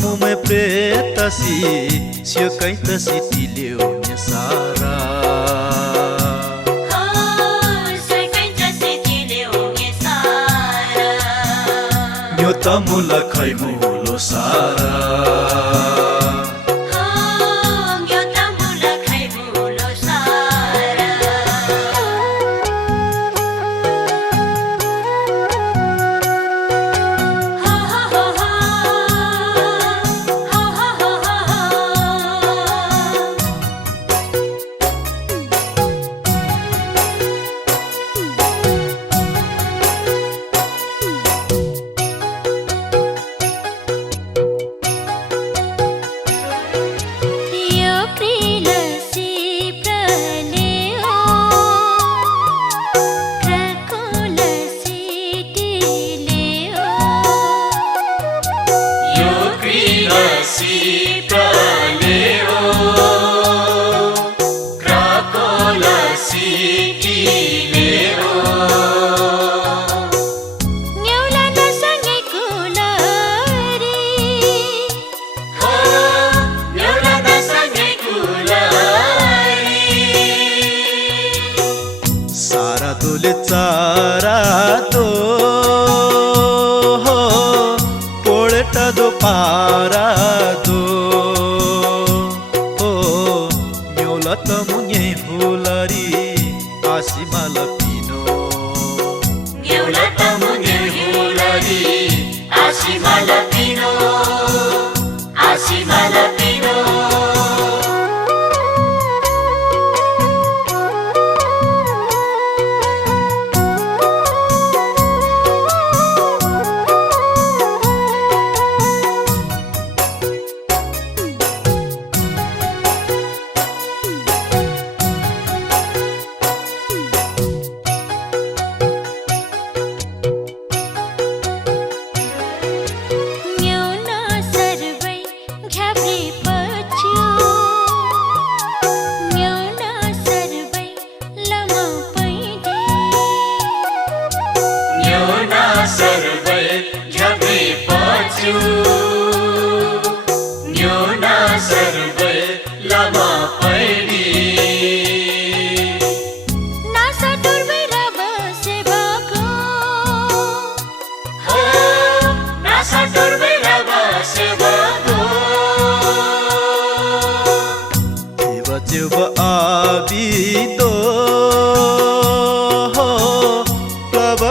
Mumai pretasi sio kaita sitileu minha sara sio kaita sitileu minha sara meu tamula kai mulo sara meu tamula kai mulo sara parado Miola tamunye hulari asimala pino Miola tamunye hulari asimala pino asimala pino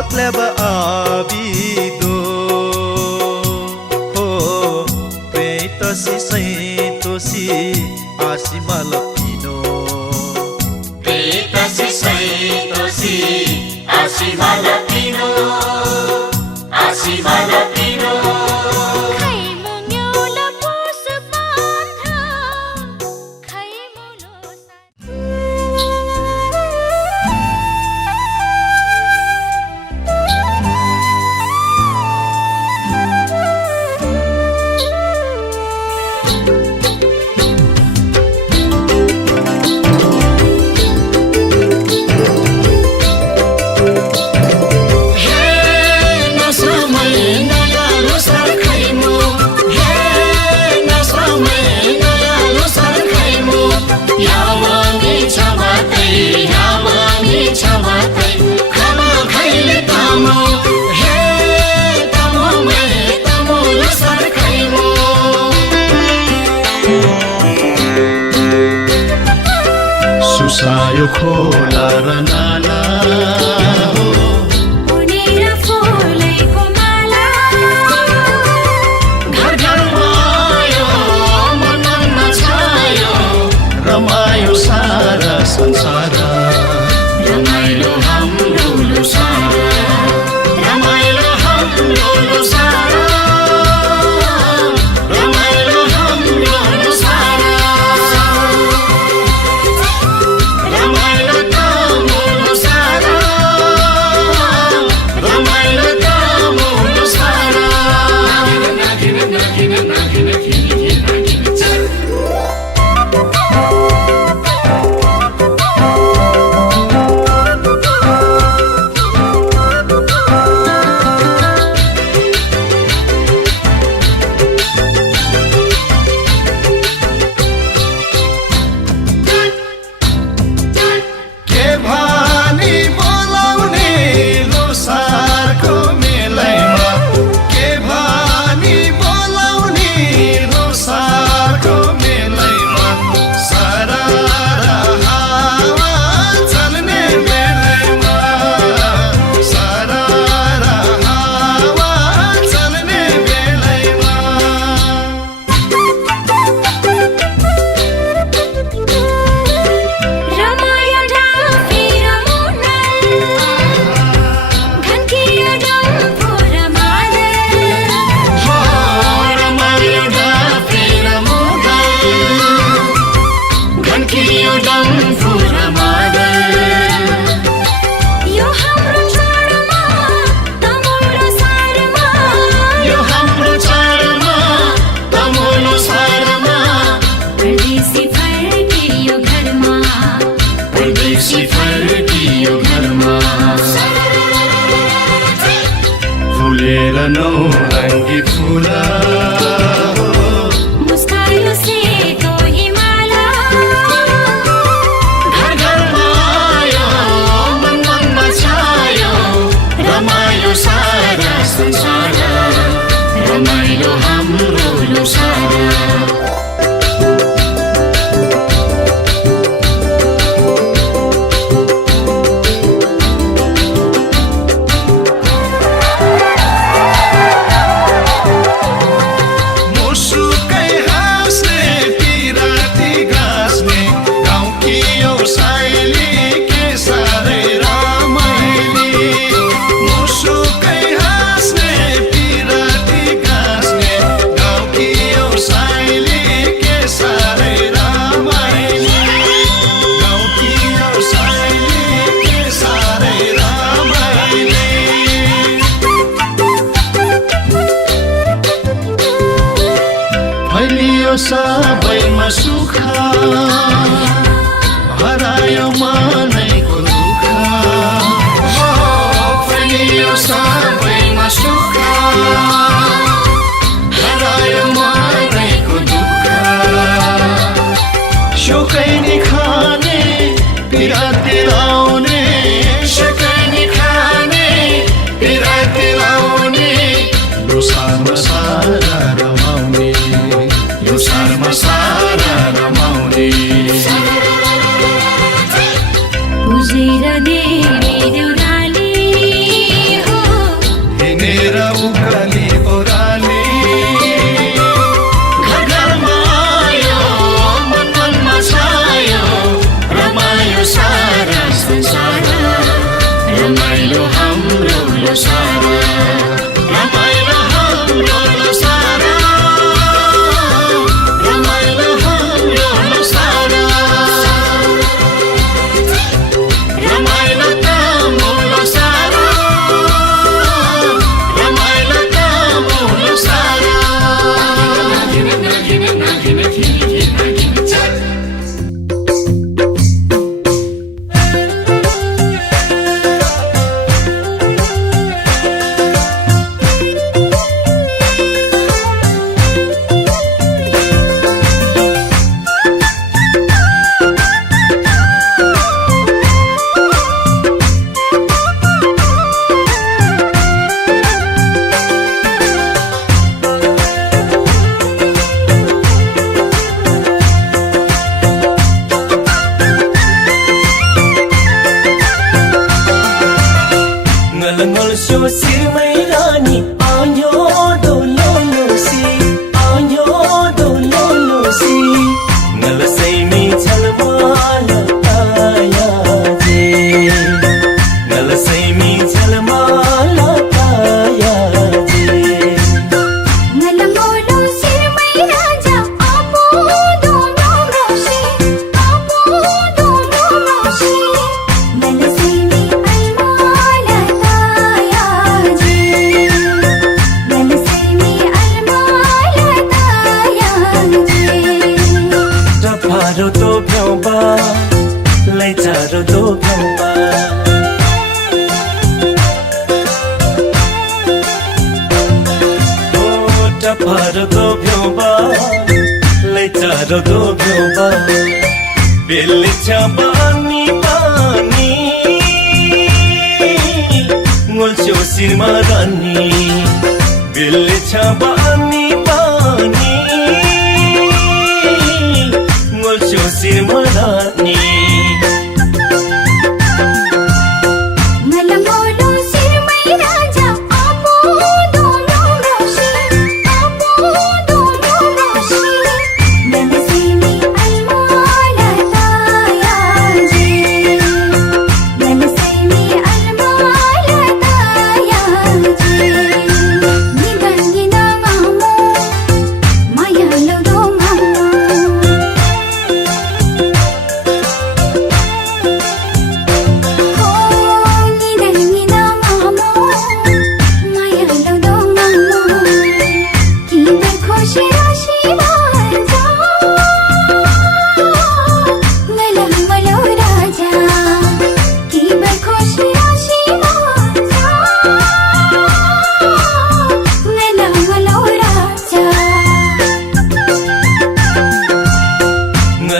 Clever abido Peita si sento si asimala pino Peita si sento si asimala pino asimala pino Susayo khola ranala उनेर फुलेको माला घर घर भयो मन छायो मनौरङ्गी फुल मुस्कायो सेतो हिमाला घर घरमा आयो मन मनमा छायो रमायो सारा संसार रमाइलो हाम्रो लोसार सबैमा सुख हरायो मनैको दुःख फैलियो सबैमा सुख हरायो मनैको दुःख शोकै नि खाने पिराती लाउने शोकै नि खाने पिराती लाउने लोसारमा सारा रमाउने लोसारमा सारा रमाउने उजेर देवी देउराली हो हिँडेर उकाली ओह्राली घर घरमा आयो मन मनमा छायो रमायो सारा संसार रमाइलो हाम्रो लोसार रमाइलो हाम्रो लोसार रमाइलो हाम्रो लोसार रमाइलो त मुलो सार रमाइलो त मुलो सार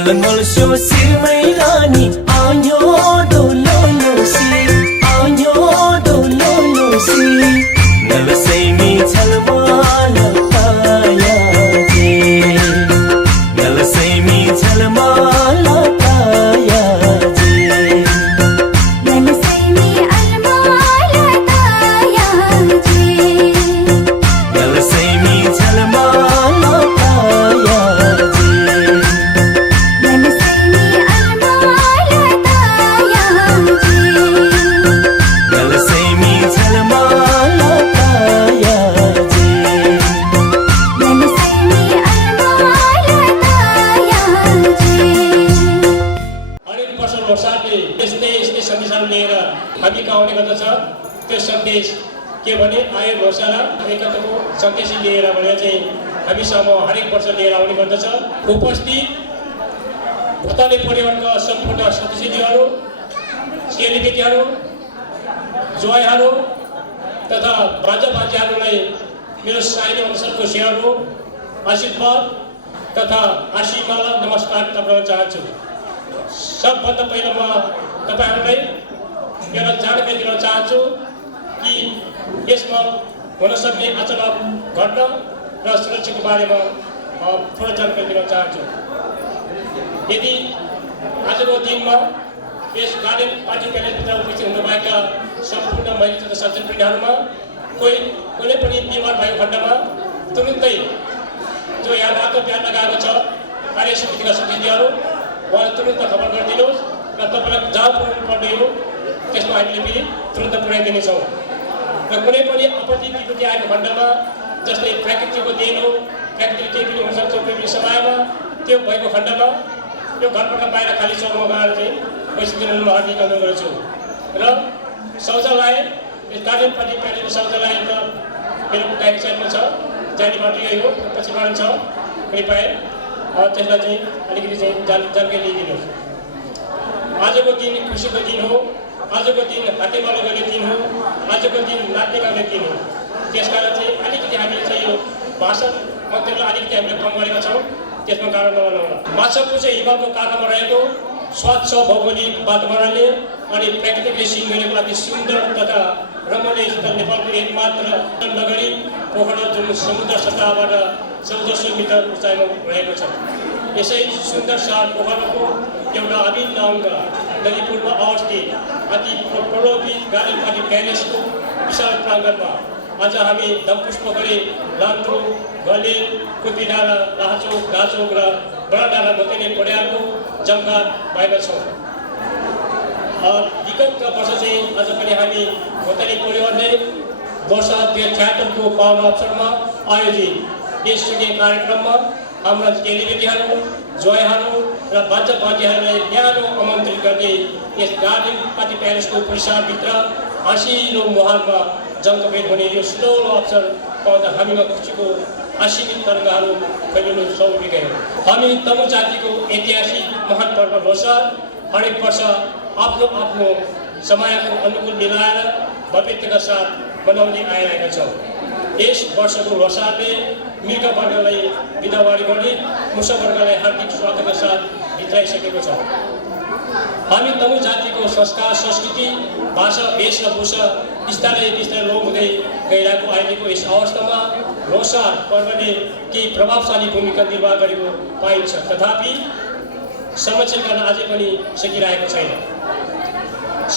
नलमल्सो शिरमै रानी आयो डोलोलोसी आयो डोलोलोसी नलसैमी झलमाल काया जे नलसैमी झलमाल काया जे नलसैमी अलमाल काया जे नलसैमी झलमाल काया जे नलसैमी अलमाल काया जे नलसैमी झलमाल काया जे नलसैमी अलमाल काया जे हरेक वर्ष लोसारले यस्तै यस्तै सन्देशहरू लिएर हामी कहाँ आउने गर्दछ। त्यो सन्देश के भने आयो लोसार एकताको सन्देश लिएर भनेर चाहिँ हामीसम्म हरेक वर्ष लिएर आउने गर्दछ। उपस्थित भोटाले परिवारका सम्पूर्ण सदस्यहरू, चेलीबेटीहरू, ज्वाइँहरू तथा बाजा-बाजेहरूलाई मेरो साइनो अनुसारको सेवाहरू, आशीर्वाद तथा आशीर्वाद नमस्कार तपाईँ चाहन्छु। सबभन्दा पहिला म तपाईँहरूलाई एउटा जानकारी दिन चाहन्छु कि यसमा हुन सक्ने अचानक घटना र सुरक्षाको बारेमा थोरै जानकारी दिन चाहन्छु। यदि आजको दिनमा यस गार्डन पार्टी प्यालेसभित्र उपस्थित हुनुभएका सम्पूर्ण महिला तथा सदस्यवृन्दहरूमा कुनै पनि बिमार भएको खण्डमा तुरुन्तै जो यहाँ रातो प्याड लगाएको छ कार्य समितिका सदस्यहरू उहाँलाई तुरुन्त खबर गरिदिनुहोस् र तपाईँलाई जहाँ पुर्याउनु पर्ने हो त्यसमा हामीले फेरि तुरुन्त पुर्याइदिनेछौँ। र कुनै पनि आपत्ति विपत्ति आएको खण्डमा जस्तै प्रकृतिको देन हो, प्रकृतिले केही पनि हुनसक्छ कुनै पनि समयमा, त्यो भएको खण्डमा यो घरबाट बाहिर खाली चौरमा गएर चाहिँ पैसा म हार्दिक अनुरोध गर्छु। र शौचालय यस गार्डन पार्टी प्यालेसको शौचालय त मेरो गाडी साइडमा छ, जाने बाटो यही हो, पछिबाट छ, कृपया त्यसलाई चाहिँ अलिकति चाहिँ जानकारी लिइदिनुहोस्। आजको दिन खुसीको दिन हो, आजको दिन हातेमालो गर्ने दिन हो, आजको दिन नाच्ने गर्ने दिन हो। त्यसकारण चाहिँ अलिकति हामीले चाहिँ यो भाषण मध्येलाई अलिकति हामीले कम गरेका छौँ, त्यसमा कारण नगर्नुहोला। माछापुर चाहिँ हिमालको काखमा रहेको स्वच्छ भौगोलिक वातावरणले अनि प्राकृतिक सिंहहरूको अति सुन्दर तथा रमणीय स्थल नेपालको एकमात्र नगरी पोखरा जुन समुद्र सतहबाट 1400 मिटर उचाइमा रहेको छ। यसै सुन्दर सहर पोखराको एउटा अभिन्न अङ्ग ललितपुरमा अवस्थित अति प्रलोभित गार्डन पार्टी प्यालेसको विशाल प्राङ्गणमा आज हामी दमपुष्प गरी लान्द्रो, गले, कुपिडाँडा, लाचोक, गाचोक र बडाडाँडा भोटेले पड्याएको जमघाट भएका छौँ। विगतका वर्ष चाहिँ आज पनि हामी भोटेले परिवारले वर्ष 2076को पावन अवसरमा आयोजित यसुकै कार्यक्रममा हाम्रा चेलीबेटीहरू, ज्वाइँहरू र बाजा-बाजेहरूलाई न्यानो आमन्त्रित गर्दै यस गार्डन पार्टी प्यालेसको परिसरभित्र हँसिलो मुहानमा जङ्गभेट हुने यो सुनौलो अवसर पाउँदा हामीमा खुसीको असीमित तरङ्गहरू फैलिनु स्वाभाविक हो। हामी तमु जातिको ऐतिहासिक महान पर्व लोसार हरेक वर्ष आफ्नो आफ्नो समयको अनुकूल मिलाएर भव्यताका साथ मनाउँदै आइरहेका छौँ। यस वर्षको लोसारले मृग वर्गलाई बिदावारी गर्ने मुसा वर्गलाई हार्दिक स्वागतका साथ भित्राइसकेको छ। हामी तमु जातिको संस्कार, संस्कृति, भाषा, वेशभूषा बिस्तारै बिस्तारै लोप हुँदै गइरहेको अहिलेको यस अवस्थामा लोसार पर्वले केही प्रभावशाली भूमिका निर्वाह गरेको पाइन्छ, तथापि संरक्षण गर्न अझै पनि सकिरहेको छैन।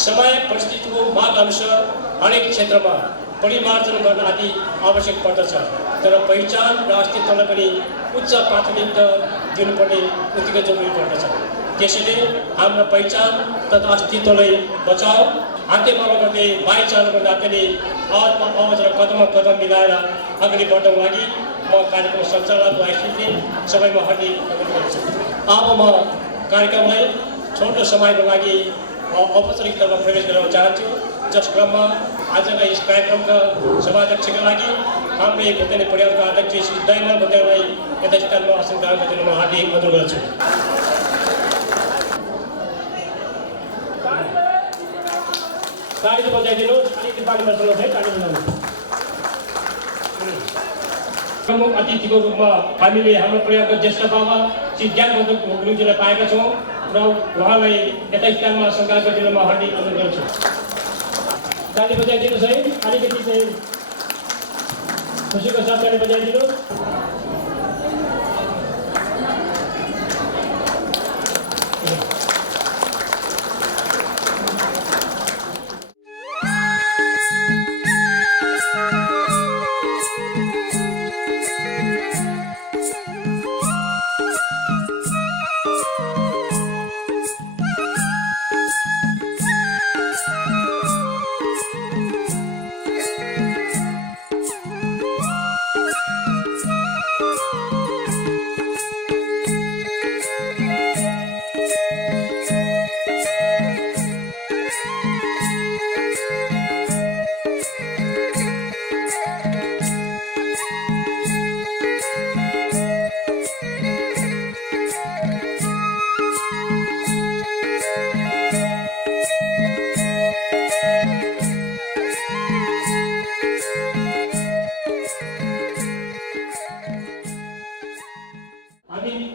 समय परिस्थितिको माग अनुसार हरेक क्षेत्रमा परिमार्जन गर्न अति आवश्यक पर्दछ, तर पहिचान र अस्तित्वलाई पनि उच्च प्राथमिकता दिनुपर्ने उत्तिकै जरुरी पर्दछ। त्यसैले हाम्रो पहिचान तथा अस्तित्वलाई बचाऊ हातेमालो गर्दै भाइचाराको नातेले आवतमा आवाज र कदममा कदम मिलाएर अगाडि बढ्नको लागि म कार्यक्रम सञ्चालकको हैसियतले सबैमा हार्दिक अनुरोध गर्छु। अब म कार्यक्रमलाई छोटो समयको लागि औपचारिक तौरमा प्रवेश गर्न चाहन्छु, जस क्रममा आजका यस कार्यक्रमका सभाध्यक्षका लागि हाम्रै भोटेले परिवारका अध्यक्ष श्री दयमल भोटेलाई यथास्थानमा आसन ग्रहण गर्न म हार्दिक अनुरोध गर्छु। ताली बजाइदिनुहोस्, अलिकति पानी बजाउनुहोस् है, ताली बजाउनुहोस्। प्रमुख अतिथिको रूपमा हामीले हाम्रो परिवारको ज्येष्ठ बाबा श्री ज्ञानबहादुर गुरुङज्यूलाई पाएका छौँ र उहाँलाई यता स्थानमा सङ्कार गरिदिन म हार्दिक अनुरोध गर्छु। ताली बजाइदिनुहोस् है, अलिकति चाहिँ खुसीको साथ ताली बजाइदिनुहोस्।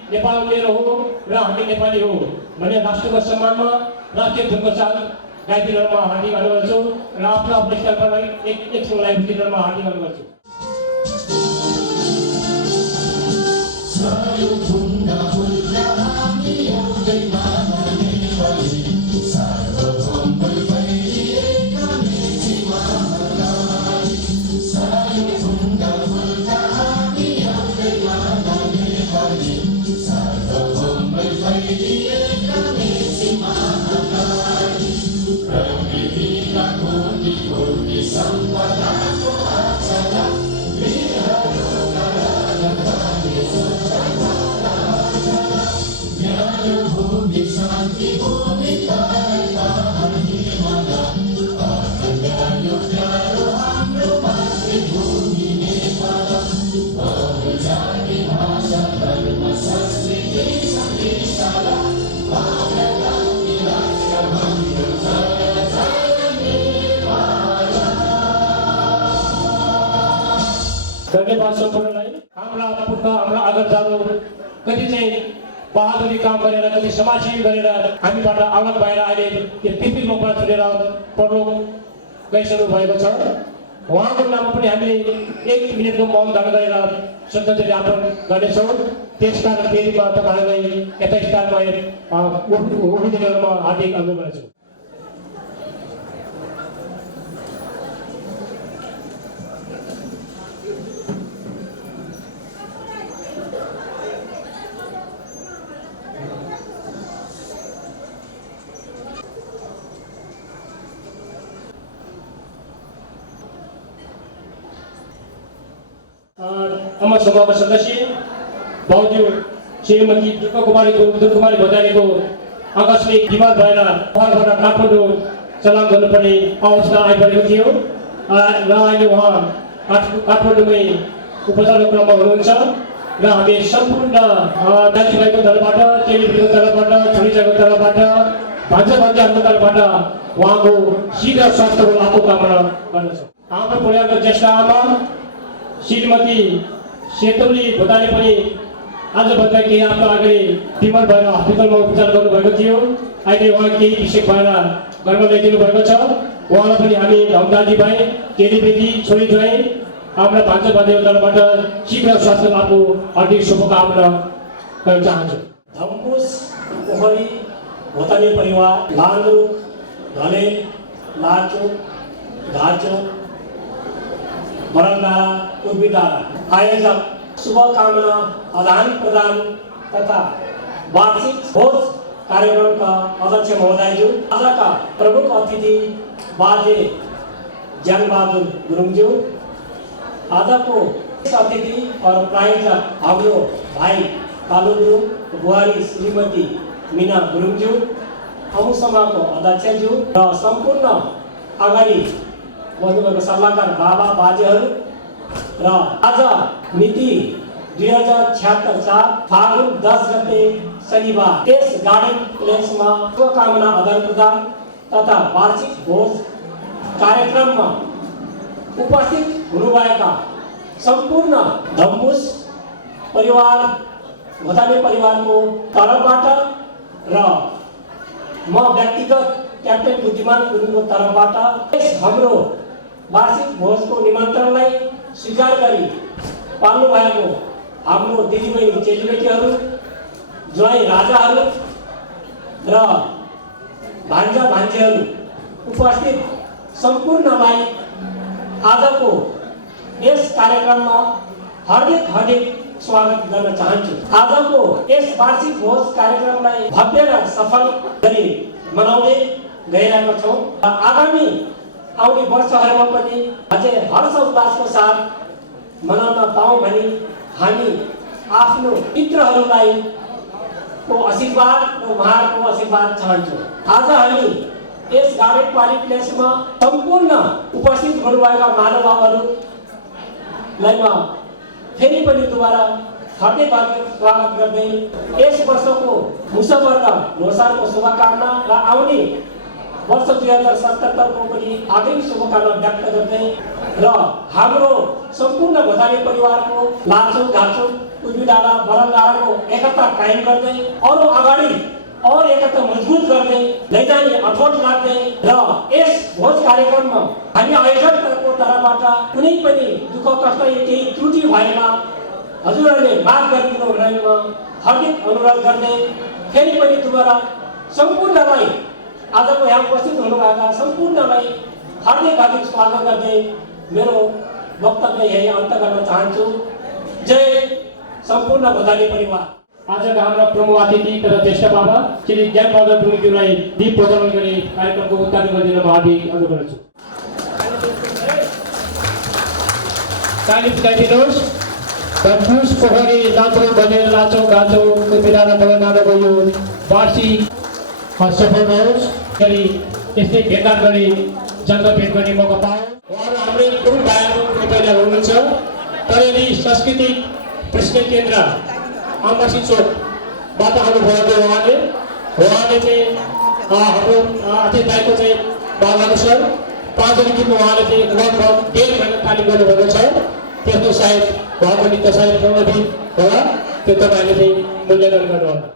नेपाल मेरो हो र हामी नेपाली हो भन्ने राष्ट्रको सम्मानमा राष्ट्रिय धुनको साथ गाइदिन म हार्दिक अनुरोध गर्छु र आफ्नो आफ्नो स्थानमा एक लाइभ दिन म हार्दिक अनुरोध गर्छु। धन्यवाद सम्पूर्णलाई। हाम्रा पुर्खा हाम्रा आगर्जाहरू कति चाहिँ बहादुरी काम गरेर कति समाजसेवी गरेर हामीबाट अलग भएर अहिले यो पृथ्वी लोकमा छोडेर परलोक गइसक्नु भएको छ। उहाँको नाममा पनि हामीले 1 मिनेटको मौन धारण गरेर श्रद्धाञ्जली ज्ञापन गर्नेछौँ। त्यसकारण फेरि म तपाईँहरूलाई यता स्थानमा उभिदिन म हार्दिक अनुरोध गर्छु। अमर सभाका सदस्य भाउजू श्रीमती दुर्गाकुमारी भण्डारीको आकस्मिक बिमार भएर पहाडबाट काठमाडौँ चलान गर्नुपर्ने अवस्था आइपरेको थियो र अहिले उहाँ काठमाडौँमै उपचारको क्रममा हुनुहुन्छ र हामी सम्पूर्ण दाजुभाइको तर्फबाट, चेलीबेटीको तर्फबाट, छोरीको तर्फबाट, भान्जाहरूको तर्फबाट उहाँको शीघ्र स्वास्थ्यको लाभको कामना गर्दछौँ। हाम्रो परिवारको ज्येष्ठ आमा श्रीमती सेतौली भोटाले पनि आजभन्दा केही हप्ता अगाडि बिमार भएर हस्पिटलमा उपचार गर्नुभएको थियो। अहिले उहाँ केही विषय भएर घरमा ल्याइदिनु भएको छ। उहाँलाई पनि हामी दाजुभाइ, चेलीबेटी, छोरी ज्वाइँ, हाम्रा भान्जाहरूको तर्फबाट शीघ्र स्वास्थ्य लाभको हार्दिक शुभकामना गर्न चाहन्छु। धम्पुस पोखरी भोटाले परिवार लालरुख धले लाचोक घाचोक मरणधारा पूर्वीधारा आयोजक शुभकामना आदान प्रदान तथा वार्षिक भोज कार्यक्रमका अध्यक्ष महोदयज्यू, आजका प्रमुख अतिथि बाजे ज्ञानबहादुर गुरुङज्यू, आजको अतिथि और प्रायोजक हाम्रो भाइ कालुज्यू, बुहारी श्रीमती मीना गुरुङज्यू, अमु समाजको अध्यक्षज्यू र सम्पूर्ण अगाडि बन्नुभएको सल्लाहकार बाबा बाजेहरू र आज मिति 2076 साल फागुन 10 गते शनिबार त्यस गार्डन प्लेसमा शुभकामना आदान प्रदान तथा वार्षिक भोज कार्यक्रममा उपस्थित हुनुभएका सम्पूर्ण धम्पुस परिवार भोटाले परिवारको तर्फबाट र म व्यक्तिगत क्याप्टेन बुद्धिमान गुरुङको तर्फबाट यस हाम्रो वार्षिक भोजको निमन्त्रणलाई स्वीकार गरी पाल्नु भएको हाम्रो दिदीबहिनी चेलीबेटीहरू, ज्वाइँ राजाहरू र भान्जा भान्जीहरू उपस्थित सम्पूर्णलाई आजको यस कार्यक्रममा हार्दिक स्वागत गर्न चाहन्छु। आजको यस वार्षिक भोज कार्यक्रमलाई भव्य र सफल गरी मनाउँदै गइरहेका छौँ। आगामी आउने वर्षहरूमा पनि अझै हर्ष उल्लासको साथ मनाउन पाऊँ भनी हामी आफ्नो मित्रहरूलाई को आशीर्वाद र उहाँहरूको आशीर्वाद चाहन्छौँ। आज हामी यस गार्डन पार्टी प्लेसमा सम्पूर्ण उपस्थित हुनुभएका महानुभावहरूलाई म फेरि पनि दोबारा हार्दिक स्वागत गर्दै यस वर्षको मुसवर्ग ल्होसारको शुभकामना र आउने वर्ष 2077 को पनि हार्दिक शुभकामना व्यक्त गर्दै र हाम्रो सम्पूर्ण भोटाले परिवारको लाचो घाचो कुबी डाँडा बरल डाँडाको एकता कायम गर्दै अरू अगाडि और एकता मजबुत गर्दै लैजाने अठोट लाग्दै र यस भोज कार्यक्रममा हामी आयोजकको तर्फबाट कुनै पनि दुःख कष्ट केही त्रुटि भएमा हजुरहरूले माफ गरिदिनु हुन म हार्दिक अनुरोध गर्दै फेरि पनि दोबारा सम्पूर्णलाई आजको यहाँ उपस्थित हुनुभएका सम्पूर्णलाई हार्दिक स्वागत गर्दै मेरो वक्तव्य यही अन्त गर्न चाहन्छु। जय सम्पूर्ण भोटाले परिवार। आजका हाम्रा प्रमुख अतिथि तथा ज्येष्ठ बाबा श्री ज्ञानबहादुर गुरुङज्यूलाई दीप प्रज्वलन गरी कार्यक्रमको उद्घाटन गरिदिन म हार्दिक अनुरोध गर्छु। ताली बजाइदिनुहोस्। धनुष पोखरी लाचो बनेर लाचो गाचो कुर्मिडाँडा बगनाडाको यो वार्षिक सफल रहोस् गरी यस्तै भेटघाट गरी जङ्ग भेट गर्ने मौका पाऊँ। उहाँहरू हाम्रै गुरु भाइहरू पहिला हुनुहुन्छ। तरेली सांस्कृतिक प्रशिक्षण केन्द्र अम्बासी चोकबाट आउनुभएको उहाँले चाहिँ हाम्रो अतिथिको चाहिँ बाबु सर 5 जन गीतमा उहाँले चाहिँ लगभग 1.5 महिना तालिम गर्नुभएको छ। त्यसको सायद उहाँको नृत्य सायद प्रभावित होला, त्यो तपाईँहरूले चाहिँ मूल्याङ्कन गर्नुहोला।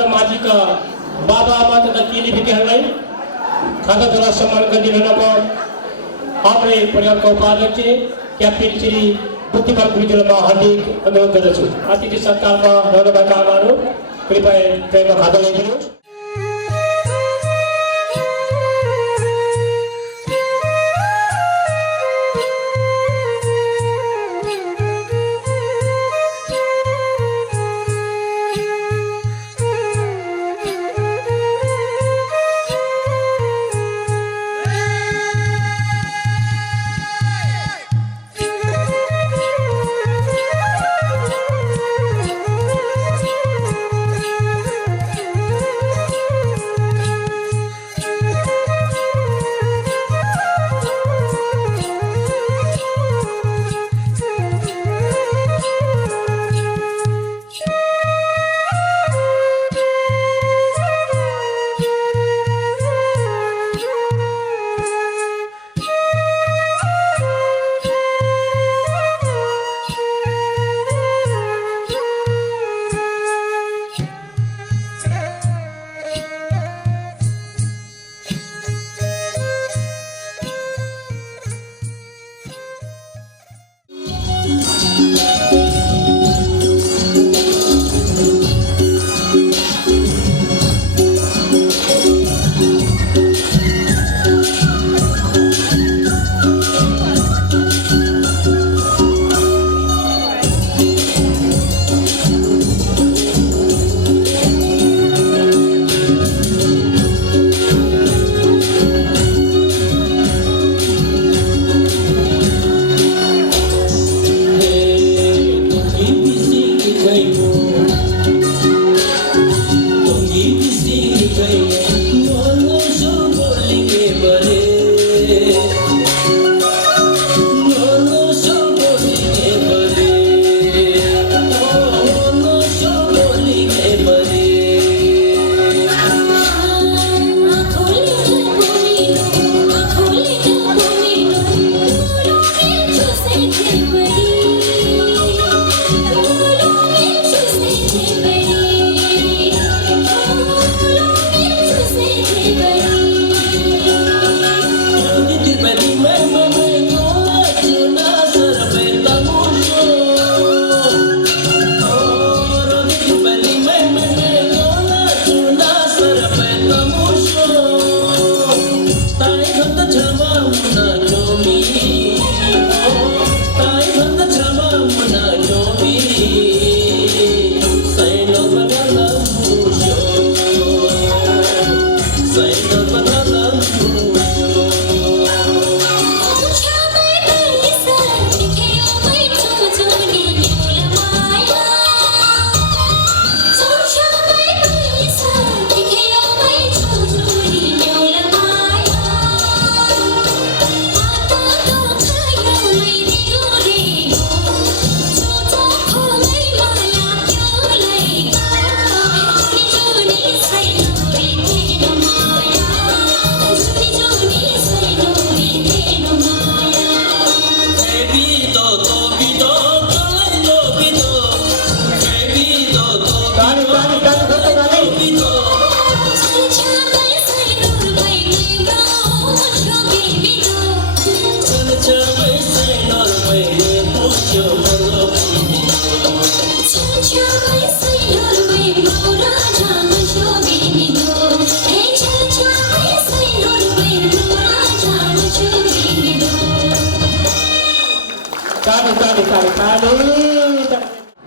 तथा माझीका बाबा आमा तथा चेलीबेटीहरूलाई खाजाद्वारा सम्मान गरिदिन म आफ्नै परिवारका उपाध्यक्ष क्याप्टेन श्री बुद्धिमान गुरुजीलाई म हार्दिक अनुरोध गर्दछु। अतिथि सत्कारमा रहनुभएका आमाहरू कृपया प्रेममा खाजा ल्याइदिनुहोस्।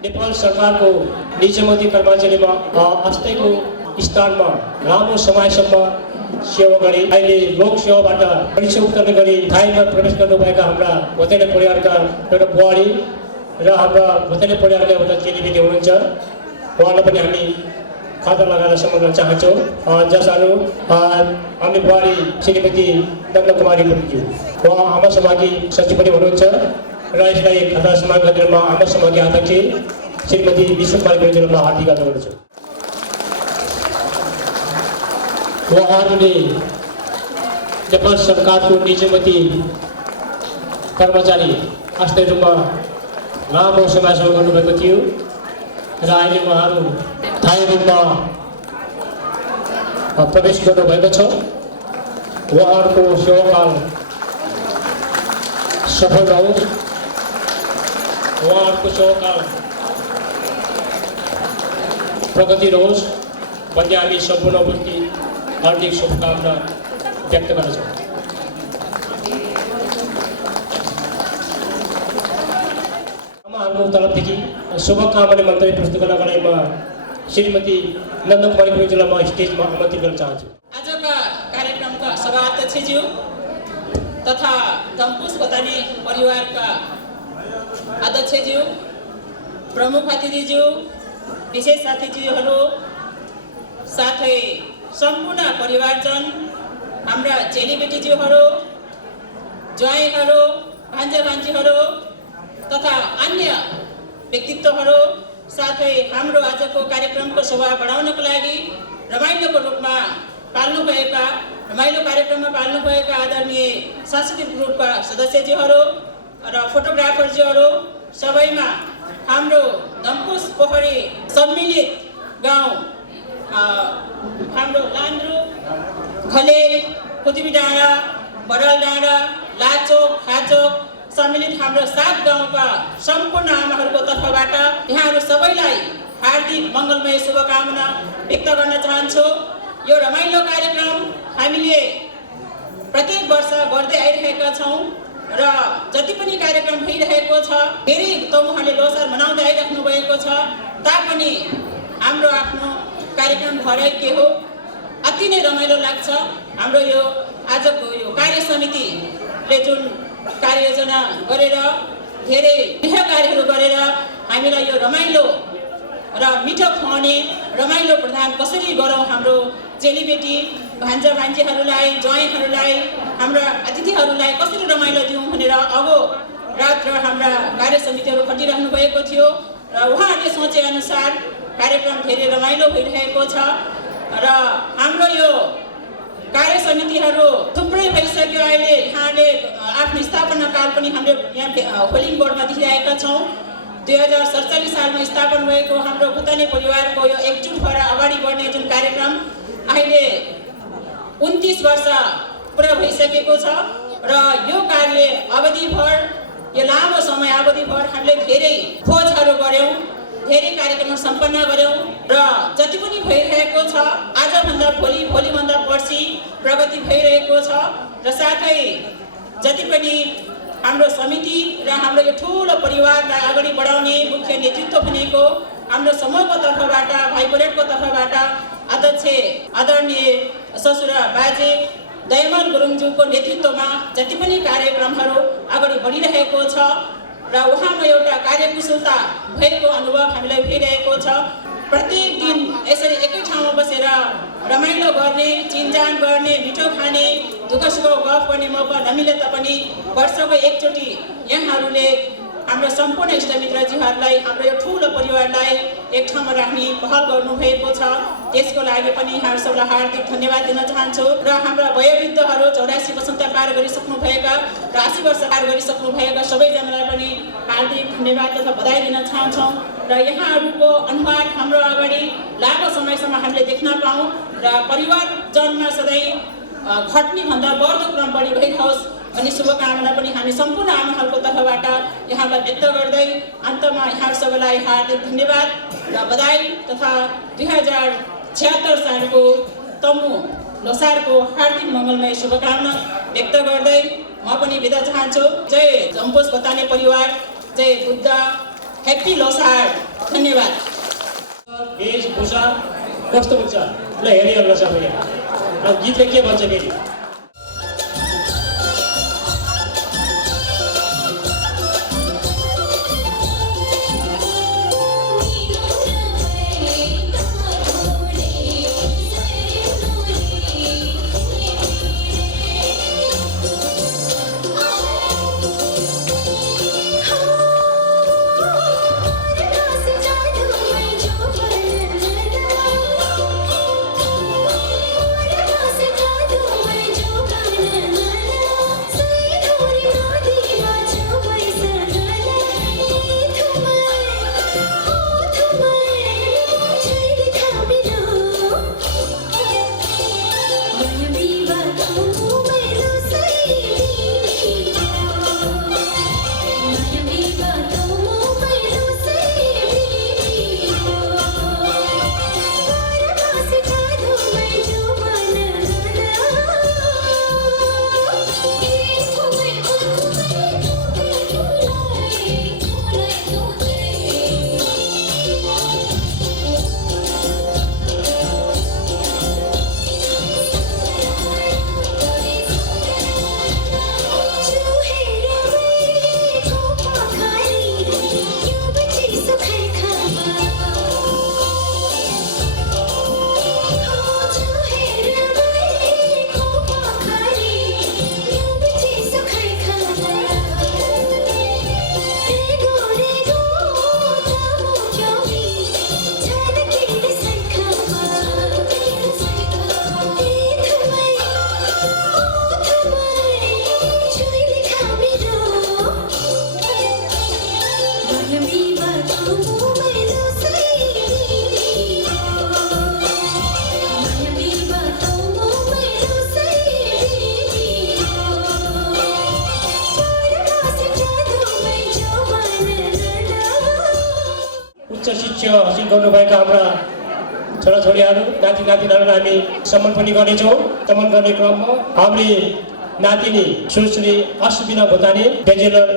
नेपाल सरकारको निजामती कर्मचारीमा अस्तिको स्थानमा लामो समयसम्म सेवा गरी अहिले लोक सेवाबाट परीक्षा उत्तीर्ण गरी थाइमा प्रवेश गर्नुभएका हाम्रा भोटेले परिवारका एउटा बुहारी र हाम्रा भोटेले परिवारका एउटा चेलीबेटी हुनुहुन्छ। उहाँलाई पनि हामी खाता लगाएर सम्मान गर्न चाहन्छौँ। जसहरू हामी बुहारी श्रीमती नग्न कुमारी गुरुज्यू उहाँ आमा समाजकी सचिव पनि हुनुहुन्छ र यसलाई खाता सम्मान गरेर आमा समाजकी अध्यक्ष श्रीमती विश्वकुमारी गुरुज्यूलाई हार्दिक अनुरोध गर्छु। उहाँहरूले नेपाल सरकारको निजामती कर्मचारी अस्थायी रूपमा लामो समयसम्म गर्नुभएको थियो र अहिले उहाँहरू स्थायी रूपमा प्रवेश गर्नुभएको छ। उहाँहरूको सेवाकाल सफल रहोस्, उहाँहरूको सेवाकाल प्रगति रहोस् भन्ने हामी सम्पूर्ण व्यक्ति हार्दिक शुभकामना व्यक्त गर्दछौँ। हाम्रो तर्फदेखि शुभकामना मन्तव्य प्रस्तुत गर्नको लागि म श्रीमती नन्दकुमारी गुरुङज्यूलाई म स्टेजमा आमन्त्रित गर्न चाहन्छु। आजका कार्यक्रमका सभाध्यक्षज्यू तथा दम्पुस बताने परिवारका अध्यक्षज्यू, प्रमुख अतिथिज्यू, विशेष अतिथिहरू, साथै सम्पूर्ण परिवारजन, हाम्रा चेलीबेटीज्यूहरू, ज्वाइँहरू, भान्जा भान्जीहरू तथा अन्य व्यक्तित्वहरू, साथै हाम्रो आजको कार्यक्रमको शोभा बढाउनको लागि रमाइलोको रूपमा रमाइलो कार्यक्रममा पाल्नुभएका आदरणीय सांस्कृतिक ग्रुपका सदस्यज्यूहरू र फोटोग्राफरज्यूहरू, सबैमा हाम्रो दम्पुस पोखरी सम्मिलित गाउँ, हाम्रो लान्द्रु, घलेल, कुतुबी डाँडा, बडल डाँडा, लाचोक, खाचोक सम्मिलित हाम्रो 7 गाउँका सम्पूर्ण आमाहरूको तर्फबाट यहाँहरू सबैलाई हार्दिक मङ्गलमय शुभकामना व्यक्त गर्न चाहन्छु। यो रमाइलो कार्यक्रम हामीले प्रत्येक वर्ष गर्दै आइरहेका छौँ र जति पनि कार्यक्रम भइरहेको छ, धेरै तमुहरूले लोसार मनाउँदै आइराख्नु भएको छ, तापनि हाम्रो आफ्नो कार्यक्रम भरै के हो, अति नै रमाइलो लाग्छ। हाम्रो यो आजको यो कार्य समितिले जुन कार्ययोजना गरेर धेरै गृह कार्यहरू गरेर हामीलाई यो रमाइलो र मिठो खुवाउने रमाइलो प्रदान कसरी गरौँ, हाम्रो चेलीबेटी भान्जा भान्जीहरूलाई, ज्वाइँहरूलाई, हाम्रा अतिथिहरूलाई कसरी रमाइलो दिउँ भनेर अगो रात हाम्रा कार्य समितिहरू खटिरहनु भएको थियो र उहाँहरूले सोचेअनुसार कार्यक्रम धेरै रमाइलो भइरहेको छ र हाम्रो यो कार्य समितिहरू थुप्रै भइसक्यो। अहिले यहाँले आफ्नो स्थापना काल पनि हामीले यहाँ होलिङ बोर्डमा देखिरहेका छौँ। 2047 सालमा स्थापना भएको हाम्रो भुताने परिवारको यो एकजुट भएर अगाडि बढ्ने जुन कार्यक्रम अहिले 29 वर्ष पुरा भइसकेको छ र यो कार्य अवधिभर, यो लामो समय अवधिभर हामीले धेरै खोजहरू गऱ्यौँ, धेरै कार्यक्रम सम्पन्न गऱ्यौँ र जति पनि भइरहेको छ आजभन्दा भोलि, भोलिभन्दा पर्सि प्रगति भइरहेको छ र साथै जति पनि हाम्रो समिति र हाम्रो यो ठुलो परिवारलाई अगाडि बढाउने मुख्य नेतृत्व भनेको हाम्रो समूहको तर्फबाट, भाइ परेडको तर्फबाट अध्यक्ष आदरणीय ससुरा बाजे दयमान गुरुङज्यूको नेतृत्वमा जति पनि कार्यक्रमहरू अगाडि बढिरहेको छ र उहाँमा एउटा कार्यकुशलता भएको अनुभव हामीलाई भइरहेको छ। प्रत्येक दिन यसरी एकै ठाउँमा बसेर रमाइलो गर्ने, चिनजान गर्ने, मिठो खाने, दुःख सुख गफ गर्ने मौका नमिले तापनि वर्षको एकचोटि यहाँहरूले हाम्रो सम्पूर्ण इष्टमित्रजीहरूलाई, हाम्रो यो ठुलो परिवारलाई एक ठाउँमा राख्ने पहल गर्नुभएको छ। त्यसको लागि पनि यहाँहरू सबैलाई हार्दिक धन्यवाद दिन चाहन्छु र हाम्रा वयोवृद्धहरू 84 वसन्त पार गरिसक्नुभएका र 80 वर्ष पार गरिसक्नुभएका सबैजनालाई पनि हार्दिक धन्यवाद तथा बधाई दिन चाहन्छौँ र यहाँहरूको अनुहार हाम्रो अगाडि लामो समयसम्म हामीले देख्न पाऊँ र परिवारजनमा सधैँ घट्ने भन्दा बढ्दो क्रम बढी भइरहोस् भन्ने शुभकामना पनि हामी सम्पूर्ण आमाहरूको तर्फबाट यहाँलाई व्यक्त गर्दै अन्तमा यहाँहरू सबैलाई हार्दिक धन्यवाद र बधाई तथा 2076 सालको तमु लोसारको हार्दिक मङ्गलमय शुभकामना व्यक्त गर्दै म पनि बिदा चाहन्छु। जय दम्पुस बताने परिवार, जय बुद्ध, ह्याप्पी लोसार, धन्यवाद। वेशभूषा कस्तो हुन्छ ल हेरिहाल्नु सबैले। अब गीतले के भन्छ फेरि? जादू शिक्षा हासिल गर्नुभएका हाम्रा छोराछोरीहरू नाति नातिनीहरूलाई हामी सम्मान पनि गर्नेछौँ। सम्मान गर्ने क्रममा हामीले नातिनी सुश्री अश्विना भुतानी ब्याचलर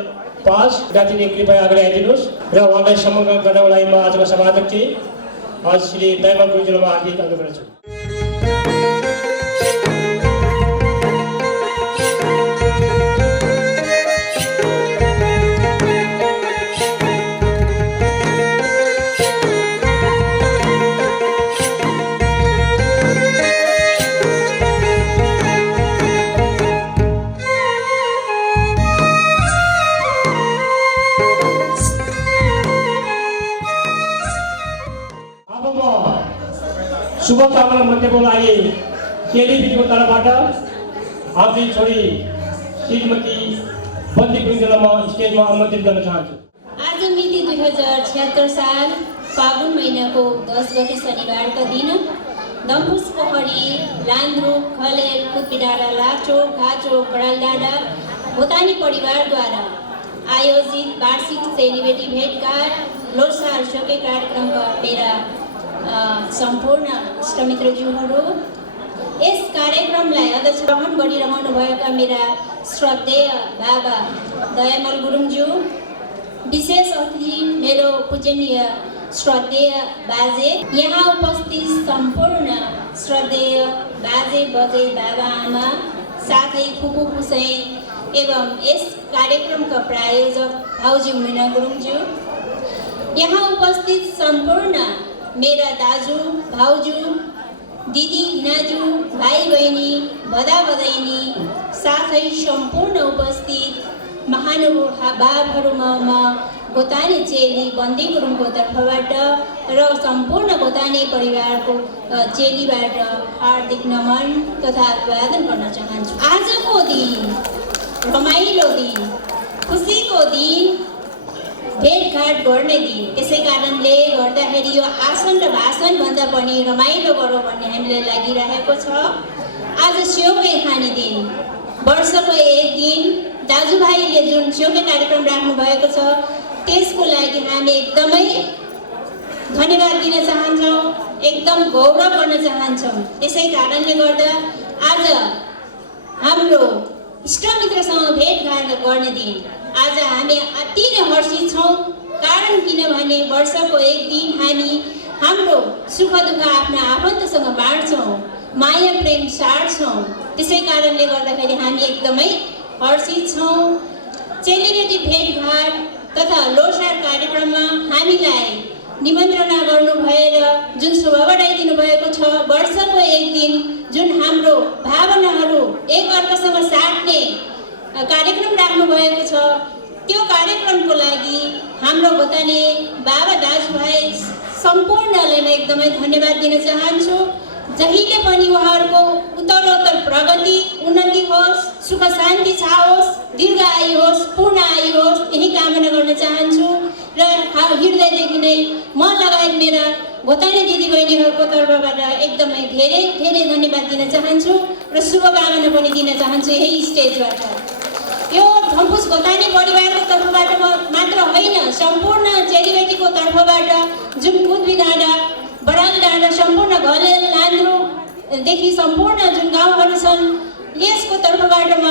पास नातिनी कृपया अगाडि आइदिनुहोस् र उहाँलाई सम्मान गर्नको लागि म आजको सभाध्यक्ष श्री दयामल गुरुजीलाई म हार्दिक अनुरोध गर्छु। शुभकामना मध्येको लागि चेलीबेटीको तर्फबाट आफ्नी छोरी श्रीमती बन्दी गुरुङलाई म स्टेजमा आमन्त्रित गर्न चाहन्छु। आज मिति 2076 साल फागुन महिनाको 10 गते शनिबारका दिन दम्बुस पोखरी लान्द्रुप खलेल कुतबिडाँडा लाचोक घाचोक बडालडाँडा भुतानी परिवारद्वारा आयोजित वार्षिक चेलीबेटी भेटघाट लोसार शोके कार्यक्रमका मेरा सम्पूर्ण इष्टमित्रज्यूहरू, यस कार्यक्रमलाई अध्यक्ष ग्रहण गरिरहनुभएका मेरा श्रद्धेय बाबा दयामल गुरुङज्यू, विशेष अतिथि मेरो पूजनीय श्रद्धेय बाजे, यहाँ उपस्थित सम्पूर्ण श्रद्धेय बाजे बजे बाबा आमा, साथै फुपू फुसै एवं यस कार्यक्रमका प्रायोजक भाउजू मीना गुरुङज्यू, यहाँ उपस्थित सम्पूर्ण मेरा दाजु भाउजू दिदी हिनाजु भाइ बहिनी बदा बदैनी साथै सम्पूर्ण उपस्थित महानुभावहरूमा म गोतानी चेली बन्दी गुरुङको तर्फबाट र सम्पूर्ण गोतानी परिवारको चेलीबाट हार्दिक नमन तथा अभिवादन गर्न चाहन्छु। आजको दिन रमाइलो दिन, खुसीको दिन, भेटघाट गर्ने दिन, त्यसै कारणले गर्दाखेरि यो आसन र भाषण भन्दा पनि रमाइलो गरौँ भन्ने हामीलाई लागिरहेको छ। आज सेउकै खाने दिन, वर्षको एक दिन दाजुभाइले जुन सेउकै कार्यक्रम राख्नु भएको छ त्यसको लागि हामी एकदमै धन्यवाद दिन चाहन्छौँ, एकदम गौरव गर्न चाहन्छौँ। त्यसै कारणले गर्दा आज हाम्रो इष्टमित्रसँग भेटघाट गर्ने दिन, आज हामी अति नै हर्षित छौँ। कारण किनभने वर्षको एक दिन हामी हाम्रो सुख दुःख आफ्ना आफन्तसँग बाँड्छौँ, माया प्रेम साड्छौँ। त्यसै कारणले गर्दाखेरि हामी एकदमै हर्षित छौँ। चेलीबेटी भेटघाट तथा लोसार कार्यक्रममा हामीलाई निमन्त्रणा गर्नु भएर जुन शोभा बढाइदिनु भएको छ, वर्षको एक दिन जुन हाम्रो भावनाहरू एक अर्कासँग साट्ने कार्यक्रम राख्नु भएको छ, त्यो कार्यक्रमको लागि हाम्रो गोतानी बाबा दाजुभाइ सम्पूर्णलाई म एकदमै धन्यवाद दिन चाहन्छु। जहिले पनि उहाँहरूको उत्तरोत्तर प्रगति उन्नति होस्, सुख शान्ति छाओस्, दीर्घ आयु होस्, पूर्ण आयु होस्, यही कामना गर्न चाहन्छु। र हृदयदेखि नै म लगायत मेरा गोतानी दिदीबहिनीहरूको तर्फबाट एकदमै धेरै धेरै धन्यवाद दिन चाहन्छु र शुभकामना पनि दिन चाहन्छु यही स्टेजबाट। यो दम्बुस गोतानी परिवारको तर्फबाट मात्र होइन, सम्पूर्ण चेलीबेटीको तर्फबाट जुन कुतबिडाँडा बडालडाँडा सम्पूर्ण घलेल लान्द्रुपदेखि सम्पूर्ण जुन गाउँहरू छन् यसको तर्फबाट म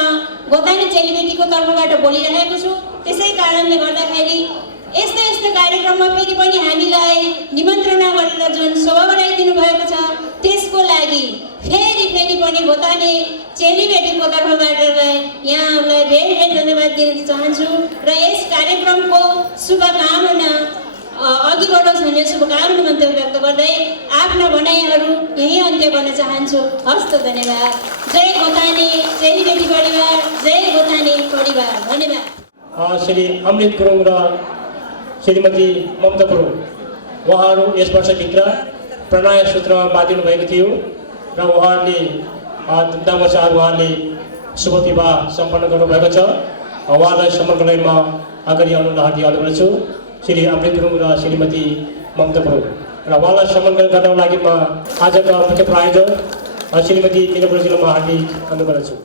गोतानी चेलीबेटीको तर्फबाट बोलिरहेको छु। त्यसै कारणले गर्दाखेरि यस्ता यस्ता कार्यक्रममा फेरि पनि हामीलाई निमन्त्रणा गरेर जुन शोभा बढाइदिनु भएको छ त्यसको लागि फेरि पनि गोतानी चेलीबेटीको तर्फबाट यहाँहरूलाई धेरै धन्यवाद दिन चाहन्छु र यस कार्यक्रमको शुभकामना अघि बढोस् भन्ने शुभकामना मन्तव्य व्यक्त गर्दै आफ्ना भनाइहरू यही अन्त्य गर्न चाहन्छु। हस्त धन्यवाद। जय गोतानी चेलीबेटी परिवार, जय गोतानी परिवार। धन्यवाद। श्री अमृत गुरुङ र श्रीमती ममता गुरुङ उहाँहरू यस वर्षभित्र प्रणय सूत्रमा बाँधिनु भएको थियो र उहाँहरूले धुमधामसाथ उहाँले शुभ विवाह सम्पन्न गर्नुभएको छ। उहाँलाई सम्मानको लागि म अगाडि आउन हार्दिक अनुरोध गर्छु। श्री अमृत गुरुङ र श्रीमती ममता गुरुङ र उहाँलाई सम्मान गर्नको लागि म आजका मुख्य प्रायोजक श्रीमती मीना गुरुङजीलाई म हार्दिक अनुरोध गर्छु।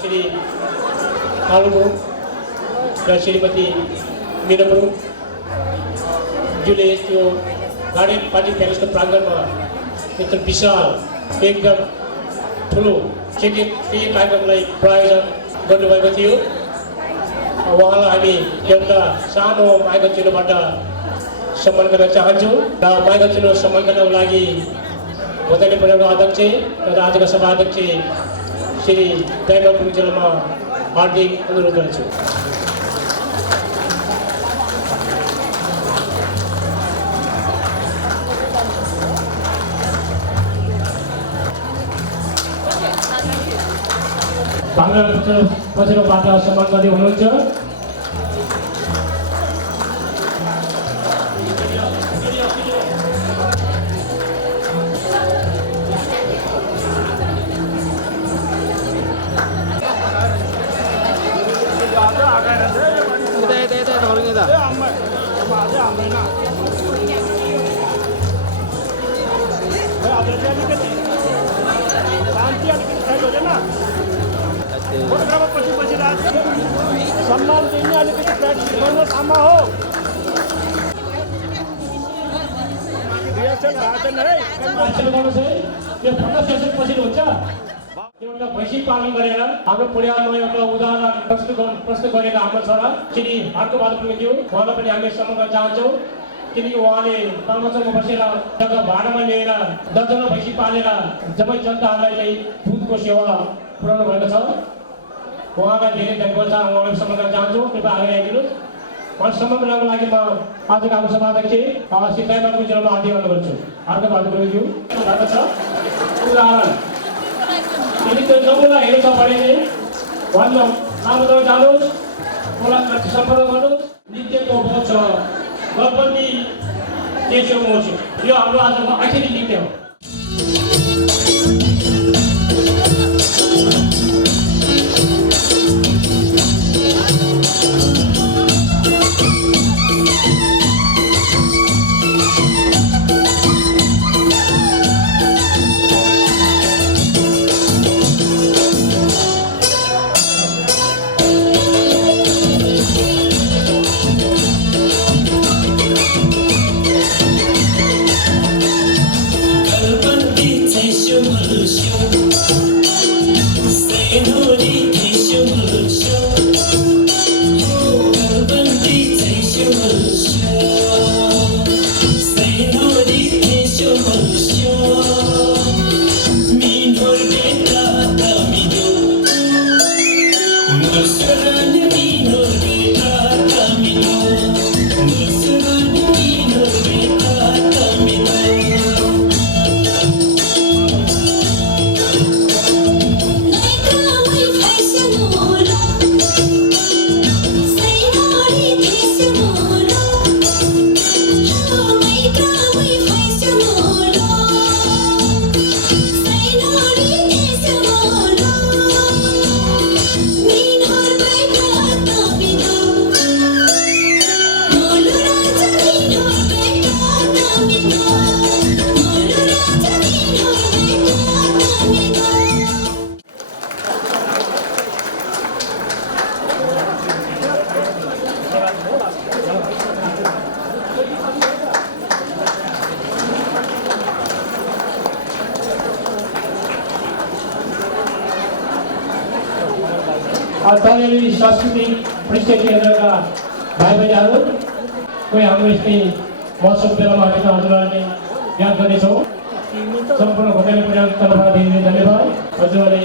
श्री आलुको र श्रीमती मिनप्रु जुले त्यो गार्डन पार्टी प्यालेसको प्राङ्गणमा यत्रो विशाल एकदम ठुलो केही कार्यक्रमलाई प्रायोजन गर्नुभएको थियो। उहाँलाई हामी एउटा सानो माइक चिन्हबाट सम्मान गर्न चाहन्छौँ र माइक चिन्ह सम्मान गर्नको लागि भोटानी परिवारको अध्यक्ष तथा आजका सभा अध्यक्ष श्री दैव पुरुषमा हार्दिक अनुरोध गर्छु। पछिल्लोबाट सम्मान गर्दै हुनुहुन्छ। सम्मान दिने अलिकति प्र्याक्टिस गर्नुहोस् आमा हो। रिहर्सल भएको छैन है। यो फोटो सेसन पछि हुन्छ। एउटा भैँसी पालन गरेर हाम्रो परिवारमा एउटा उदाहरण प्रस्तुत गरेर हाम्रो छोरा श्री हर्कबहादुर पुग्यो उहाँलाई पनि हामी सम्मान गर्न चाहन्छौँ। किनकि उहाँले कर्मचारीमा बसेर जग्गा भाडामा लिएर दर्जनौं भैँसी पालेर जम्मै जनताहरूलाई चाहिँ दुधको सेवा पुर्याउनु भएको छ। उहाँलाई धेरै धन्यवाद छ। उहाँलाई सम्मान गर्न चाहन्छु। कृपया अगाडि आइदिनुहोस्। उहाँ सम्मान गर्नको लागि म आजको हाम्रो सभाध्यक्ष श्री दैव पुरुषमा हार्दिक अनुरोध गर्छु। हर्कबहादुर पुग्यो भएको छ उदाहरण यदि त्यो नमुना हेर्नु छ भने चाहिँ भन्नु राम्रो जानुहोस्, मलाई सम्पर्क गर्नुहोस्। नृत्यको बोध छ गणपति देशो मोर्चो यो हाम्रो आजको आखिरी नृत्य हो। तैयारी सांस्कृतिक परिचय केन्द्रका भाइ बहिनीहरू कोही हाम्रो यस्तै महोत्सव बेलामा आएका हजुरहरूले याद गर्नेछौँ। सम्पूर्ण भोटेली परिवारको तर्फबाट धेरै धन्यवाद। हजुरहरूले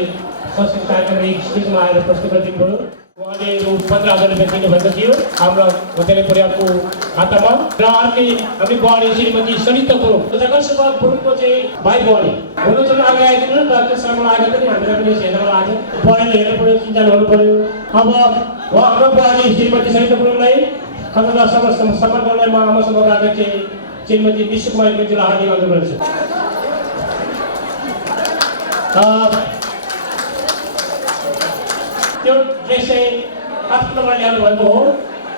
सांस्कृतिक कार्यक्रम एक स्टेजमा आएर प्रस्तुत गरिदिनुभयो। उहाँले रु 15,000 रुपियाँ दिनुभएको थियो हाम्रो भोटेली परिवारको खातामा र अर्कै हामी बुहारी श्रीमती सरिता गुरुङ जगतसभा गुरुङको चाहिँ भाइ बुहारी हुनुहुन्छ अगाडि आइदिनु न त त्यसमा आएको पनि हामीलाई पनि हेर्न लाग्यो। बुहारीले हेर्नु पर्यो, चिन्ता गर्नु पर्यो। अब उहाँ हाम्रो बुहारी श्रीमती सरिता गुरुङलाई खतरा समर्पण गर्दै म आमा सभाका अध्यक्ष श्रीमती विश्वकुमारी गुरुङलाई हार्दिक अनुरोध गर्छु। त्यो ड्रेस चाहिँ आफ्नोमा ल्याउनु भएको हो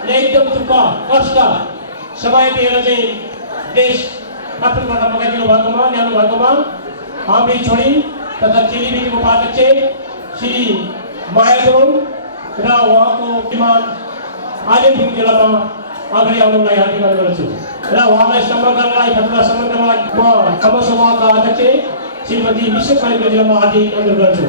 र एकदम दुःख कष्ट समय दिएर चाहिँ ड्रेस आफ्नोबाट मगाइदिनु भएकोमा ल्याउनु भएकोमा हामी छोरी तथा चेलीबेटीको उपाध्यक्ष श्री माया गुरुङ र उहाँको श्रीमान आलिपुर जिल्लामा अगाडि आउनुलाई हार्दिक अनुरोध गर्छु र उहाँलाई सम्मान गर्नलाई खतरा सम्बन्धमा म सभाका अध्यक्ष श्रीमती विश्वकुमारी गुरुङलाई हार्दिक अनुरोध गर्छु।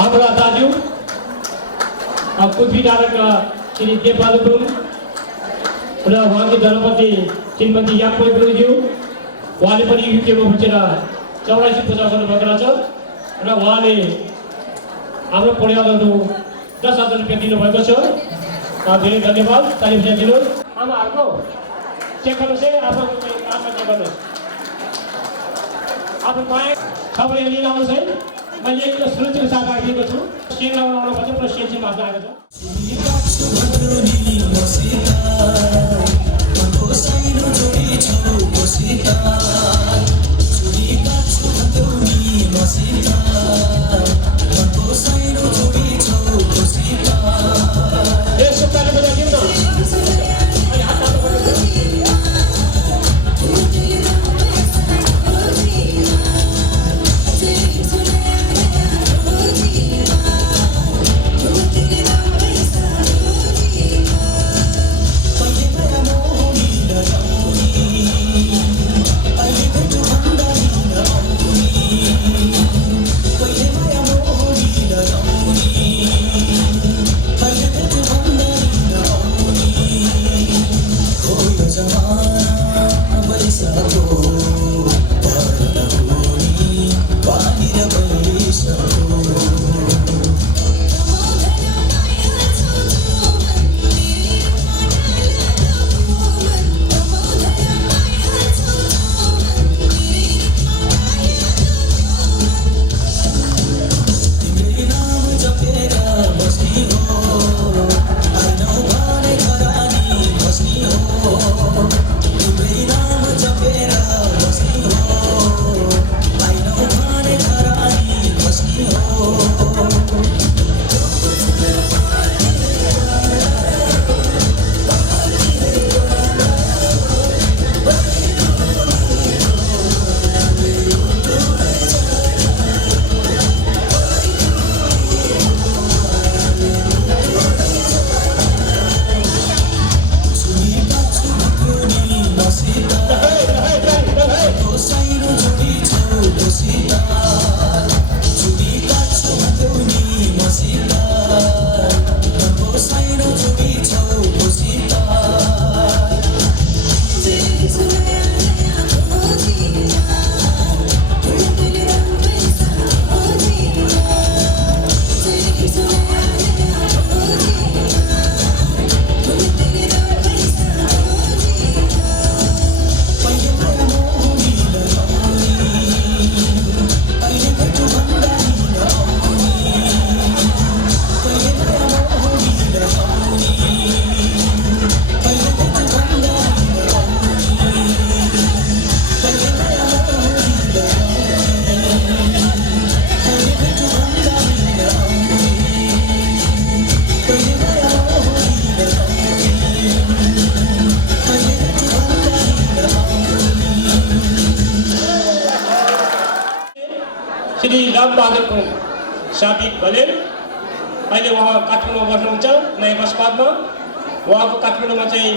हाम्रा दाजु कुथी डाँडाका श्री देवबहादुर गुरुङ र उहाँकी धर्मपति श्रीमती यापो गुरुङज्यू उहाँले पनि युट्युबमा बसेर 84 पूजा गर्नुभएको रहेछ र उहाँले हाम्रो परिवारहरू 10,000 रुपियाँ दिनुभएको छ। धेरै धन्यवाद। ताली बजाइदिनु। आमाहरूको चेक गर्नुहोस् है, आफ्नो काममा चेक गर्नुहोस्। आफ्नो माया सबैले लिन आउनुहोस् है। मैले एक सुरक्षित साथ राखिदिएको छु। स्टेजमा आउनु पर्छ, प्लस स्टेज चाहिँ माथि आएको छ। यसो ताली बजाइदिउँ न। अनि हात तान्नु पर्छ। I रामबहादुर गुरुङ साबी भलेन अहिले उहाँ काठमाडौँमा बस्नुहुन्छ नयाँ बसपातमा। उहाँको काठमाडौँमा चाहिँ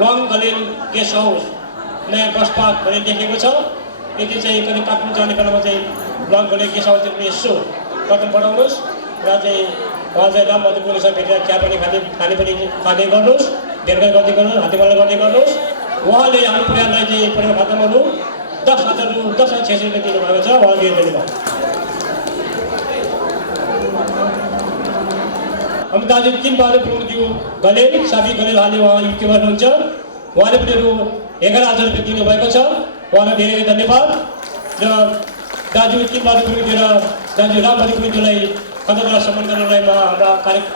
वाङ घलेल गेस्ट हाउस नयाँ बसपात भनेर लेखेको छ। यति चाहिँ कहिले काठमाडौँ जाने बेलामा चाहिँ वाङ घलेल गेस्ट हाउस चाहिँ यसो कदम बढाउनुहोस् र चाहिँ उहाँ चाहिँ रामबहादुर गुरुङसँग भेटेर चिया पनि खाने गर्नुहोस्, भेटघाट गर्दै गर्नुहोस्, हातेमाला गर्दै गर्नुहोस्। उहाँले हाम्रो परिवारलाई चाहिँ परिवार खातामा रु 10,000 रु 10,600 रुपियाँ दिनुभएको छ। उहाँ दिनुभयो। हाम्रो दाजु किमबहादुर गुरुङज्यू घलेल साबी घलेल हालले उहाँ युकेमा हुनुहुन्छ। उहाँले पनि रु 11,000 रुपियाँ दिनुभएको छ। उहाँलाई धेरै धेरै धन्यवाद। र दाजु किमबहादुर गुरुङज्यू र दाजु रामबहादुर गुरुङज्यूलाई खतरा सम्मान गर्नलाई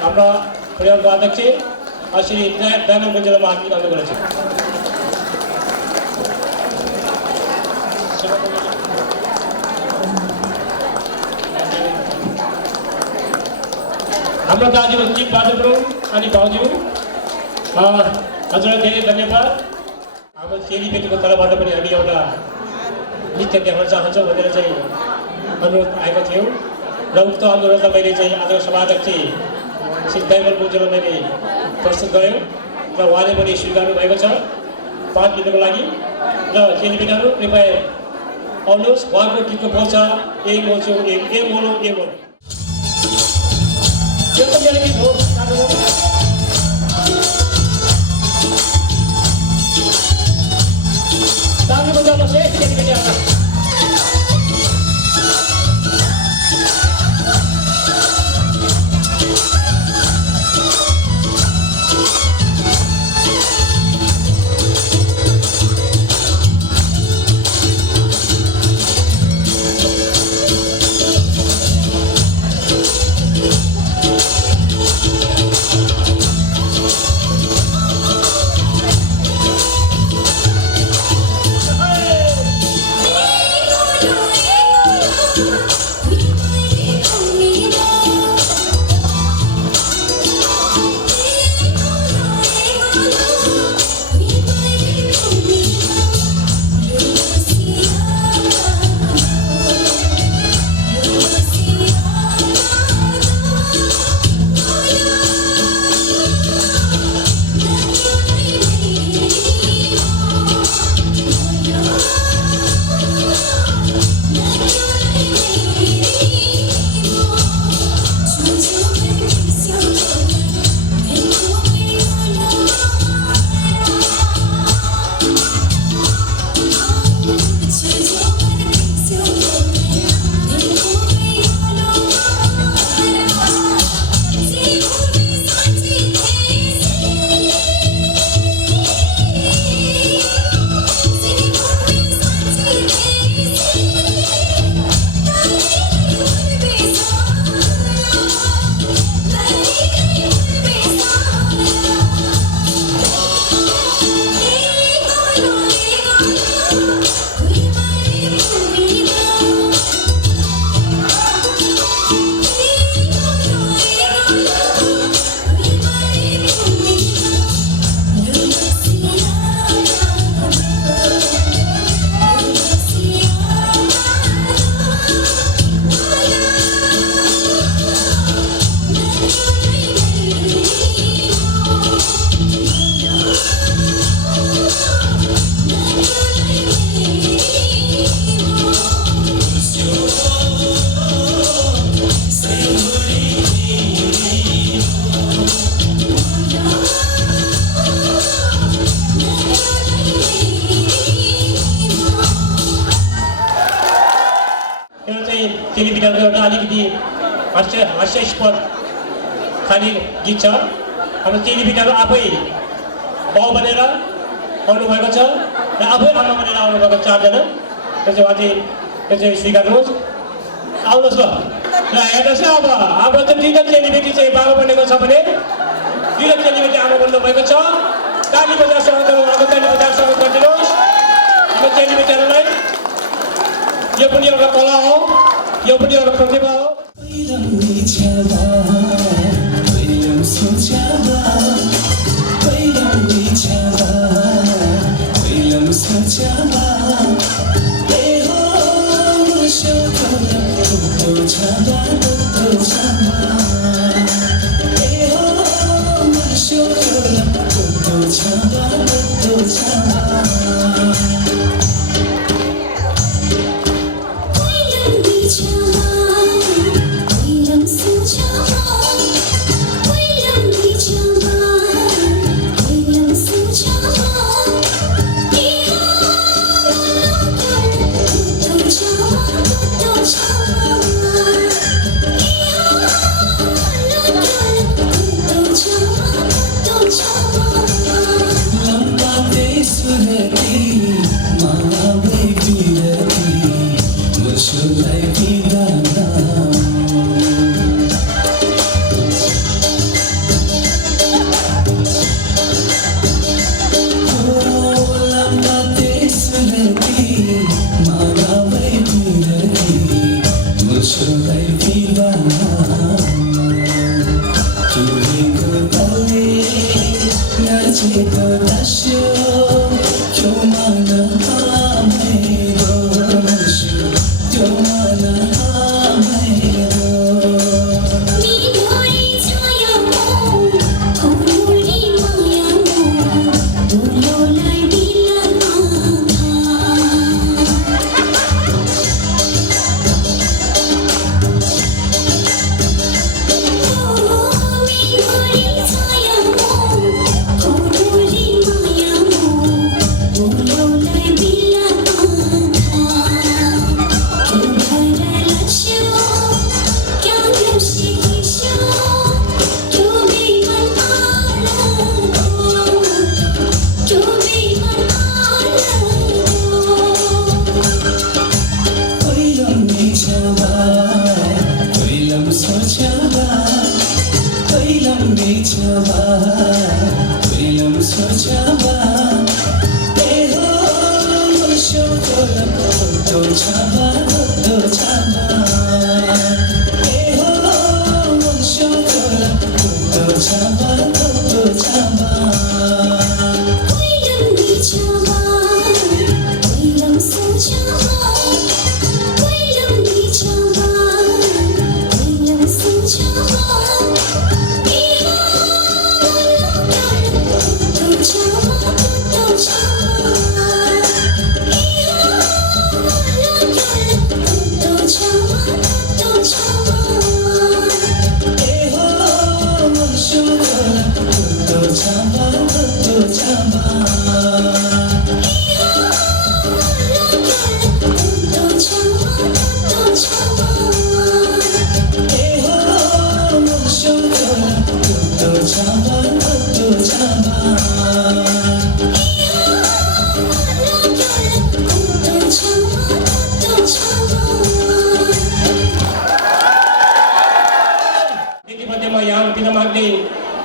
हाम्रा परिवारको अध्यक्ष श्री दयानन्द गुरुङज्यूलाई म हार्दिक अनुरोध गर्छु। हाम्रो दाजु किमबहादुर गुरुङ अनि भाउजू हजुरलाई धेरै धन्यवाद। हाम्रो चेलीबेटीको तर्फबाट पनि हामी एउटा नृत्य देखाउन चाहन्छौँ भनेर चाहिँ अनुरोध आएको थियो र उक्त अनुरोधलाई मैले चाहिँ आजको सभाध्यक्ष श्री दयानन्द गुरुङज्यूलाई मैले प्रस्तुत गरेँ र उहाँले पनि स्वीकार्नु भएको छ 5 मिनटको लागि। र चेलीबेटीहरू कृपया आउनुहोस्। उहाँको गीतको बोल छ ए मोचो ए मोलो ए मोलो। यो त मेरो गीत हो। ताली बजाउनुहोस् है चेलीबेटीहरू। चेलीबेटीहरूको एउटा अलिकति हास्यास्पद खाली गीत छ। हाम्रो चेलीबेटीहरू आफै बाउ बनेर आउनुभएको छ र आफै आमा बनेर आउनुभएको 4 जना। त्यो चाहिँ स्वीकार्नुहोस्। आउनुहोस् ल हेर्नुहोस् न। अब चाहिँ 2 चेलीबेटी चाहिँ बाबा बनेको छ भने 2 चेलीबेटी आमा बन्नुभएको छ। ताली बजाएर स्वागत गरिदिनुहोस् हाम्रो चेलीबेटीहरूलाई। यो पनि एउटा कला हो, यो पनि एउटा प्रतिभा हो। सोचा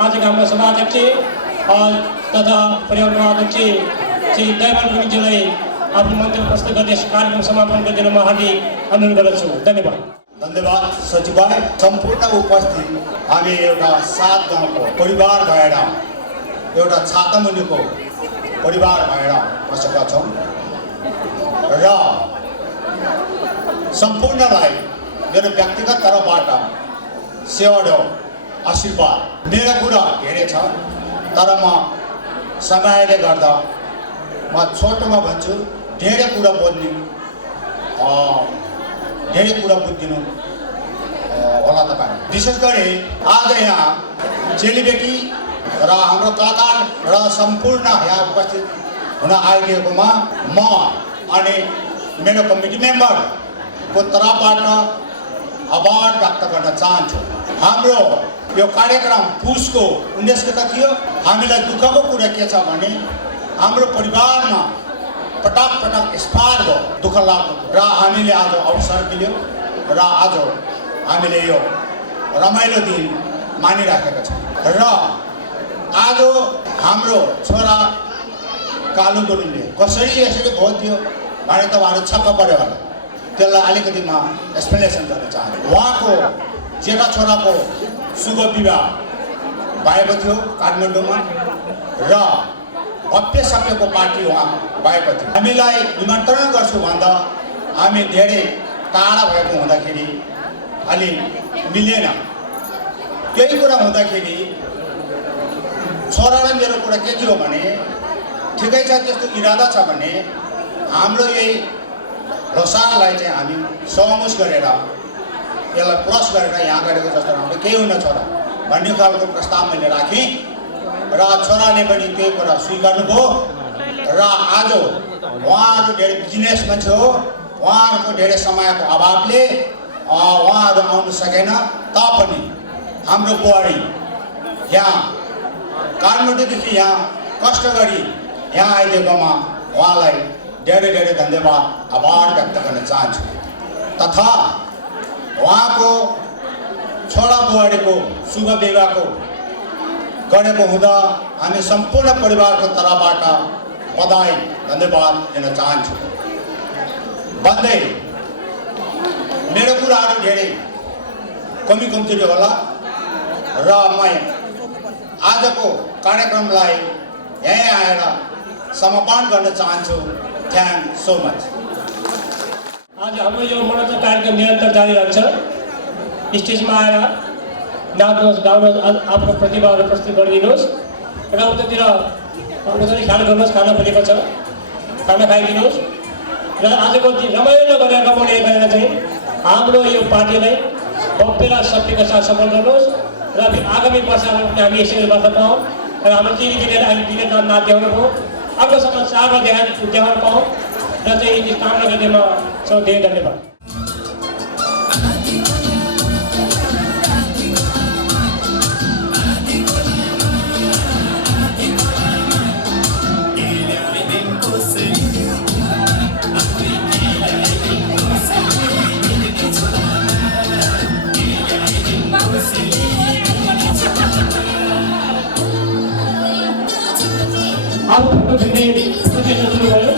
आजका हाम्रा सभाध्यक्ष तथा पर्यावरण अध्यक्ष श्री दयामन गुरुङज्यूलाई आफ्नो मन्तव्य प्रस्तुत गर्दै कार्यक्रम समापन गरिदिन म हार्दिक अनुरोध गर्दछु। धन्यवाद। धन्यवाद सचिवभाइ। सम्पूर्ण उपस्थित हामी एउटा 7 गाउँको परिवार भएर एउटा छातामुनिको परिवार भएर बसेका छौँ र सम्पूर्णलाई मेरो व्यक्तिगत तर्फबाट सेवा आशीर्वाद। मेरो कुरा धेरै छ तर म समयले गर्दा म छोटोमा भन्छु, धेरै कुरा बोल्ने धेरै कुरा बुझ्दिनु होला तपाईँ। विशेष गरी आज यहाँ चेलीबेटी र हाम्रो काका र सम्पूर्ण यहाँ उपस्थित हुन आइदिएकोमा म अनि मेरो कमिटी मेम्बरको तर्फबाट आभार व्यक्त गर्न चाहन्छु। हाम्रो यो कार्यक्रम पुसको 19 गते थियो। हामीलाई दुःखको कुरा के छ भने हाम्रो परिवारमा पटक पटक एक्सपायर भयो, दुःख लाग्यो र हामीले आज अवसर दियो र आज हामीले यो रमाइलो दिन मानिराखेका छौँ र आज हाम्रो छोरा कालु गुरुङले कसरी यसरी भोट दियो भने तपाईँहरू छक्क पर्यो होला। त्यसलाई अलिकति म एक्सप्लेनेसन गर्न चाहन्छु। उहाँको जेठा छोराको शुभ विवाह भएको थियो काठमाडौँमा र भव्य सभ्यको पार्टी उहाँ भएको थियो। हामीलाई निमन्त्रण गर्छु भन्दा हामी धेरै टाढा भएको हुँदाखेरि अलि मिलेन। त्यही कुरा हुँदाखेरि छोरा र मेरो कुरा के थियो भने ठिकै छ, त्यस्तो इरादा छ भने हाम्रो यही लोसारलाई चाहिँ हामी सहमुस गरेर यसलाई प्लस गरेर यहाँ गरेको जस्तो हाम्रो केही हुन छोरा भन्ने खालको प्रस्ताव मैले राखेँ र छोराले पनि त्यही कुरा स्वीकार्नुभयो। र आज उहाँहरू धेरै बिजनेस मान्छे हो, उहाँहरूको धेरै समयको अभावले उहाँहरू आउनु सकेन तापनि हाम्रो बुहारी यहाँ काठमाडौँदेखि यहाँ कष्ट गरी यहाँ आइदिएकोमा उहाँलाई धेरै धेरै धन्यवाद आभार व्यक्त गर्न चाहन्छु। तथा उहाँको छोरा बुहारीको शुभ विवाहको गरेको हुँदा हामी सम्पूर्ण परिवारको तर्फबाट बधाई धन्यवाद दिन चाहन्छु भन्दै मेरो कुराहरू धेरै कमी कमजोरी होला र म आजको कार्यक्रमलाई यहीँ आएर समापन गर्न चाहन्छु। Thank so much. आज हाम्रो यो मनोरञ्जन कार्यक्रम निरन्तर जारी रहन्छ। स्टेजमा आएर नाच्नुहोस्, गाउनुहोस्, आफ्नो प्रतिभाहरू प्रस्तुत गरिदिनुहोस् र उतातिर ख्याल गर्नुहोस्। खाना बनेको छ, खाना खाइदिनुहोस् र आजको दिन रमाइलो गरेर रमाउने गरेर चाहिँ हाम्रो यो पार्टीलाई भव्य र सत्यका साथ सफल गर्नुहोस् र आगामी वर्षमा पनि हामी यसरी गर्न पाऊँ र हाम्रो चेलीबेटीले अहिले दिने नाच देखाउनु पाऊँ, अबसम्म चाडमा देखाउन पाऊँ र चाहिँ यी कामना गर्नेमा सब धेरै धन्यवाद। अब फोटो खिच्ने प्रोसेसन सुरु भयो।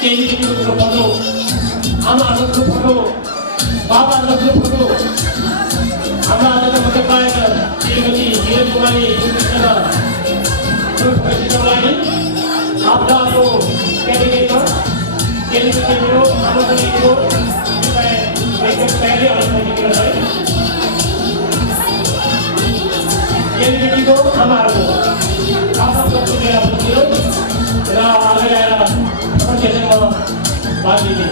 चेलीबेटीको ग्रुप फोटो, आमाहरूको ग्रुप फोटो, बाबाहरूको ग्रुप फोटो, हाम्रा आजका मुख्य गायक श्रीमती वीर कुमारी ग्रुप फोटोको लागि आफ्नो क्याटेगोरीमा चेलीबेटीको आमाको एकदम पहले अनुमति है। चेलीबेटीको आमाहरूको आफ्नो र अगाडि आएर कम्पिटिसनमा भाग लिने।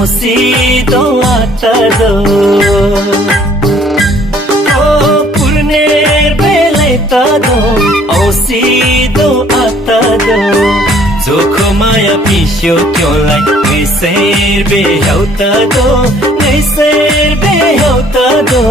औँसीदो आतदो पुर्ने बेलै तदो औँसीदो आतदो जोखो माया पिस्यो क्योंलाई गैसेर बेह्याउ तदो गैसेर बेह्याउ तदो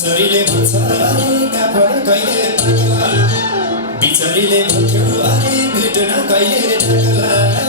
बिचरीले भन्छ अरे कापड कहिले पाक्ला बिचरीले भन्थ्यो अरे भेट्न कहिले ढाक्ला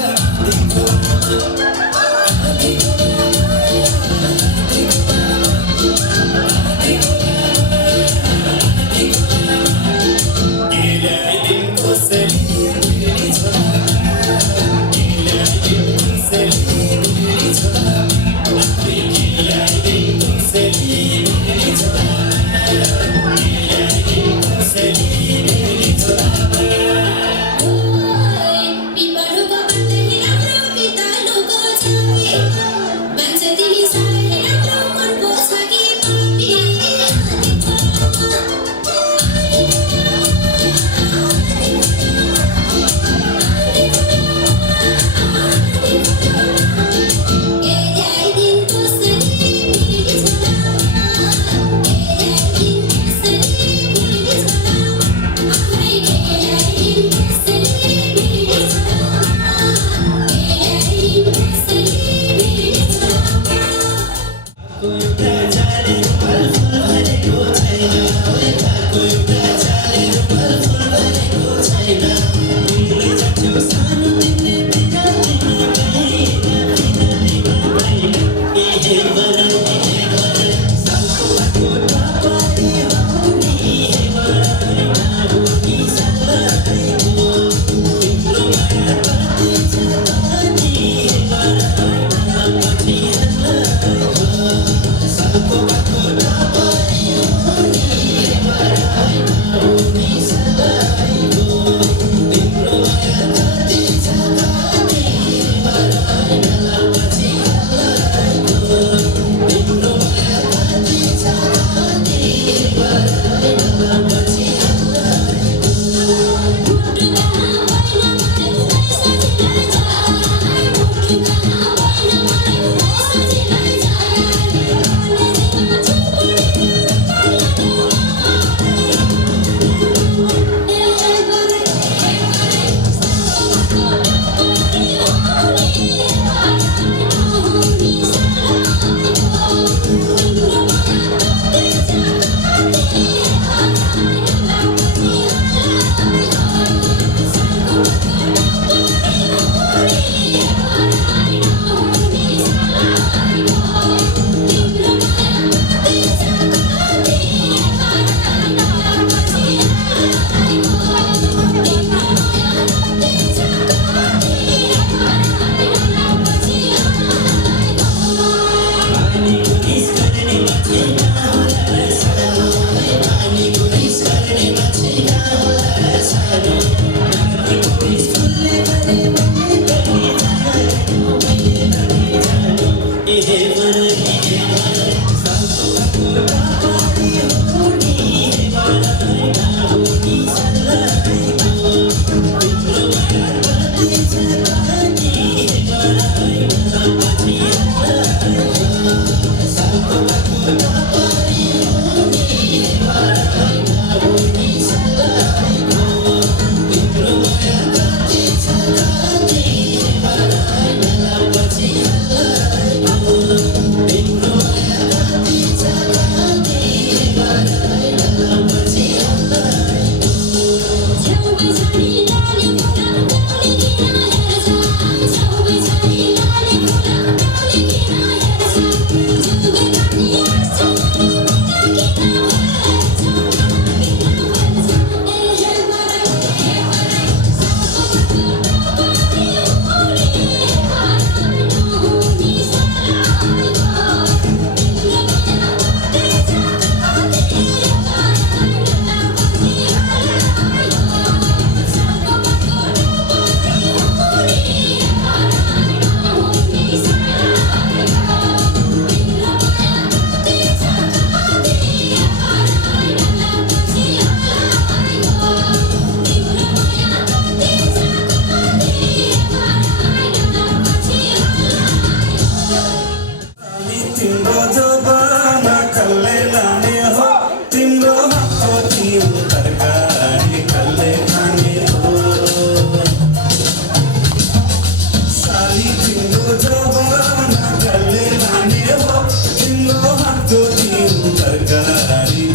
तरकारी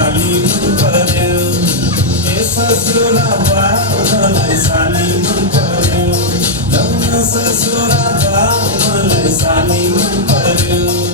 साली मन पर्यो ए ससुरा बा मलाई साली मन पर्यो लग्न ससुरा बा मलाई साली मन पर्यो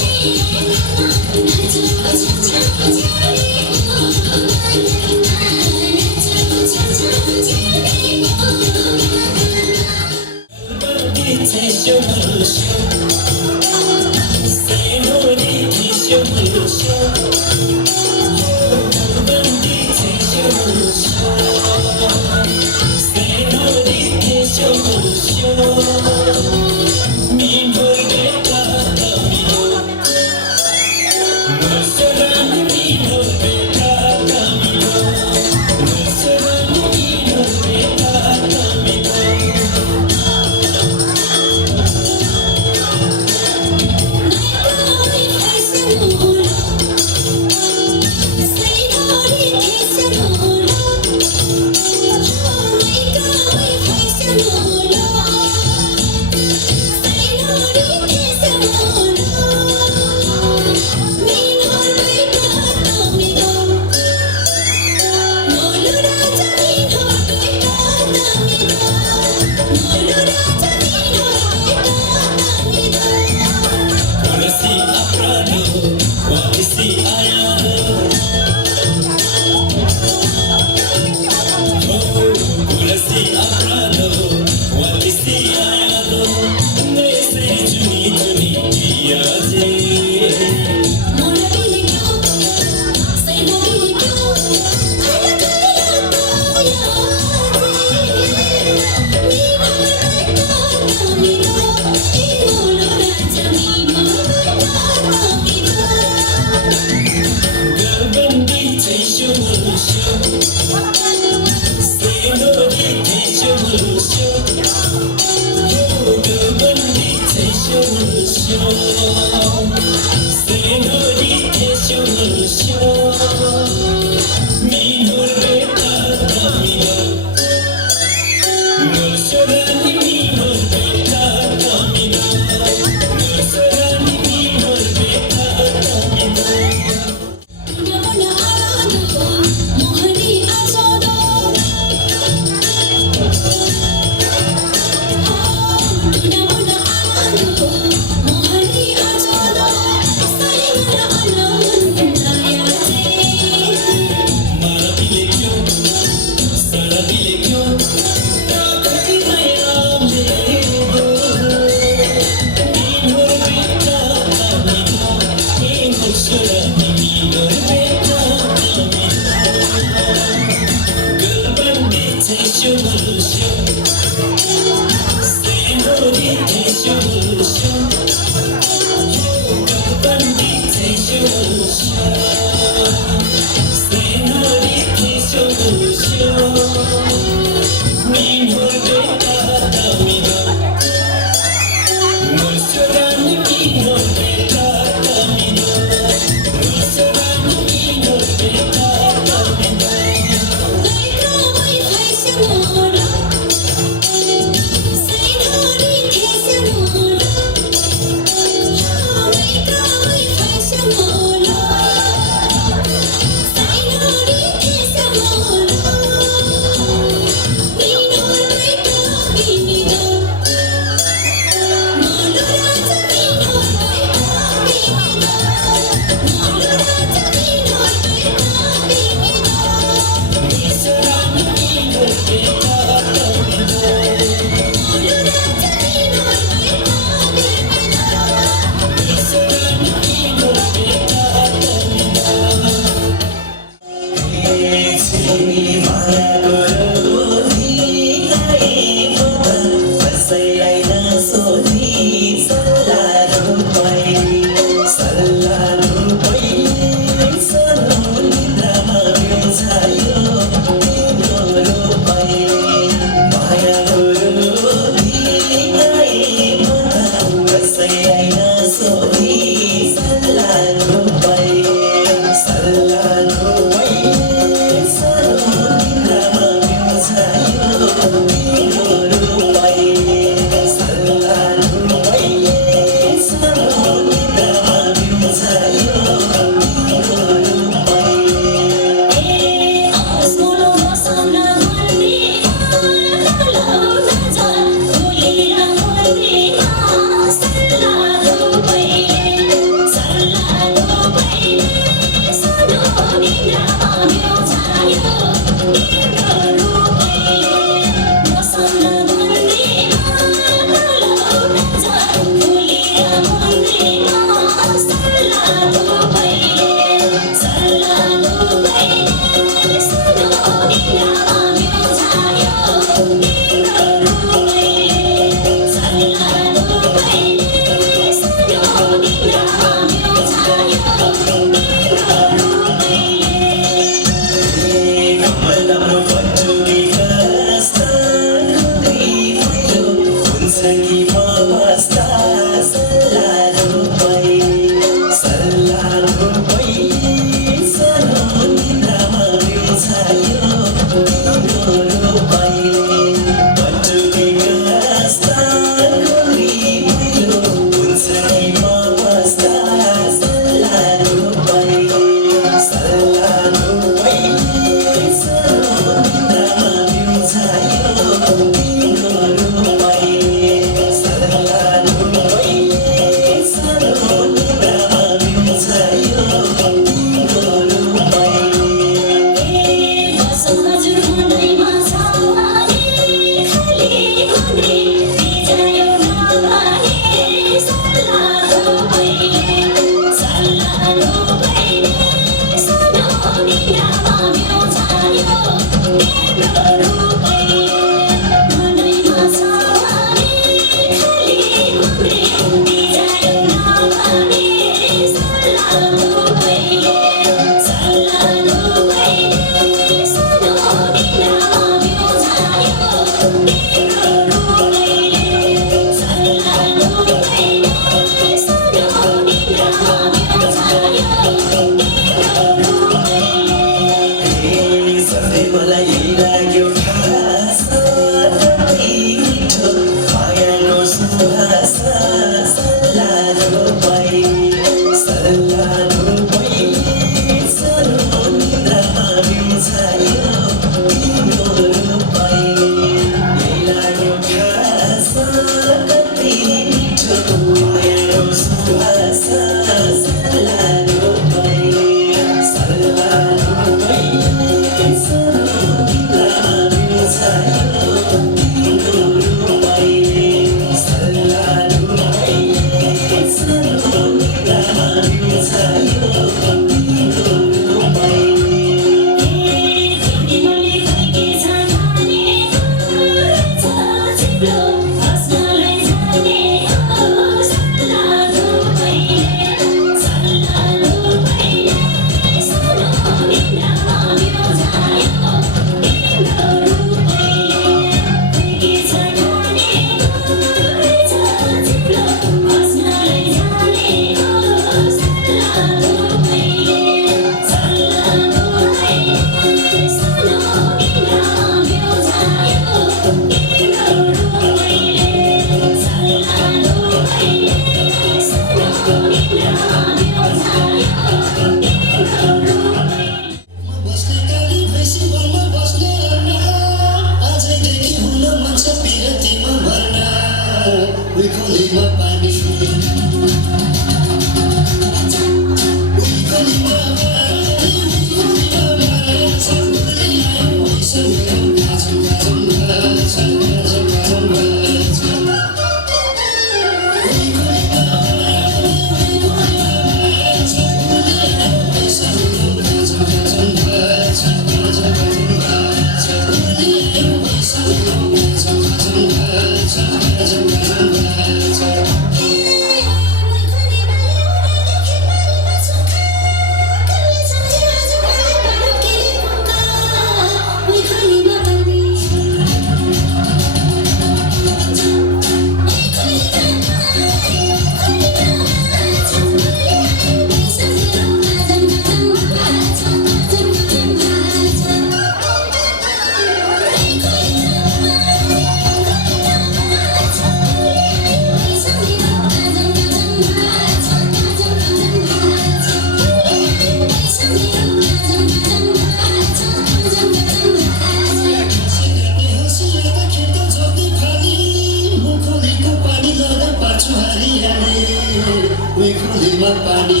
उइखुलीमा पानी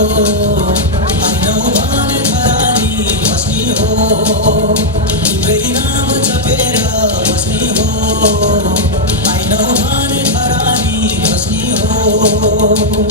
आइनौ भने धरानी बस्ने हो तिम्रै नाम जपेर बस्ने हो आइनौ भने धरानी बस्ने हो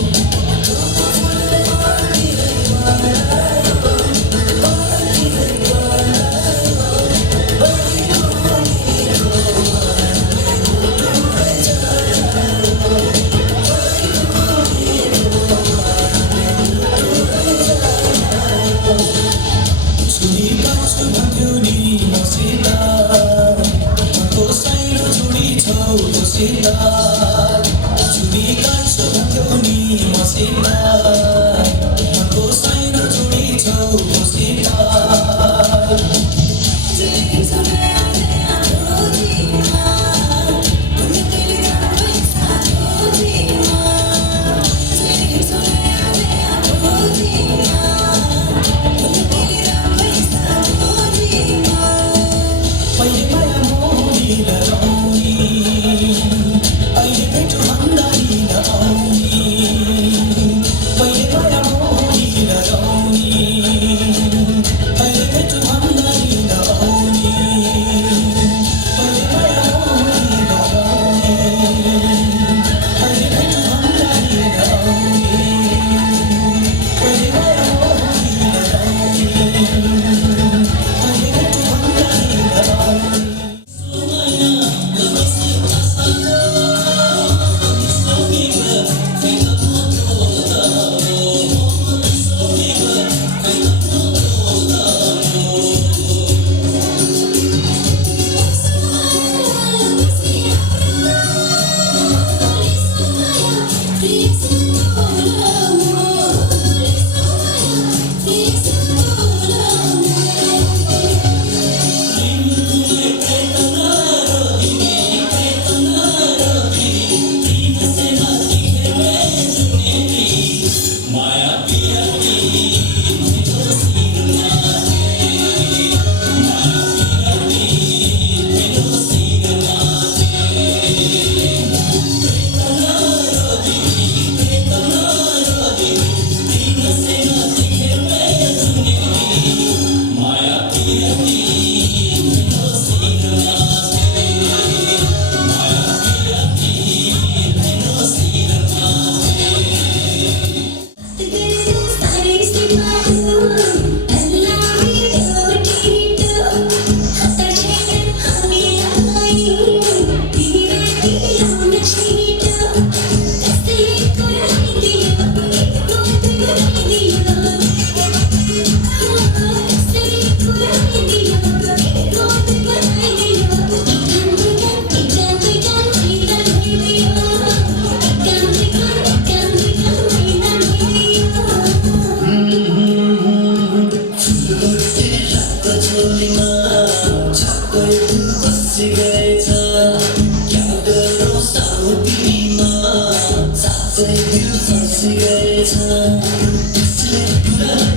Say you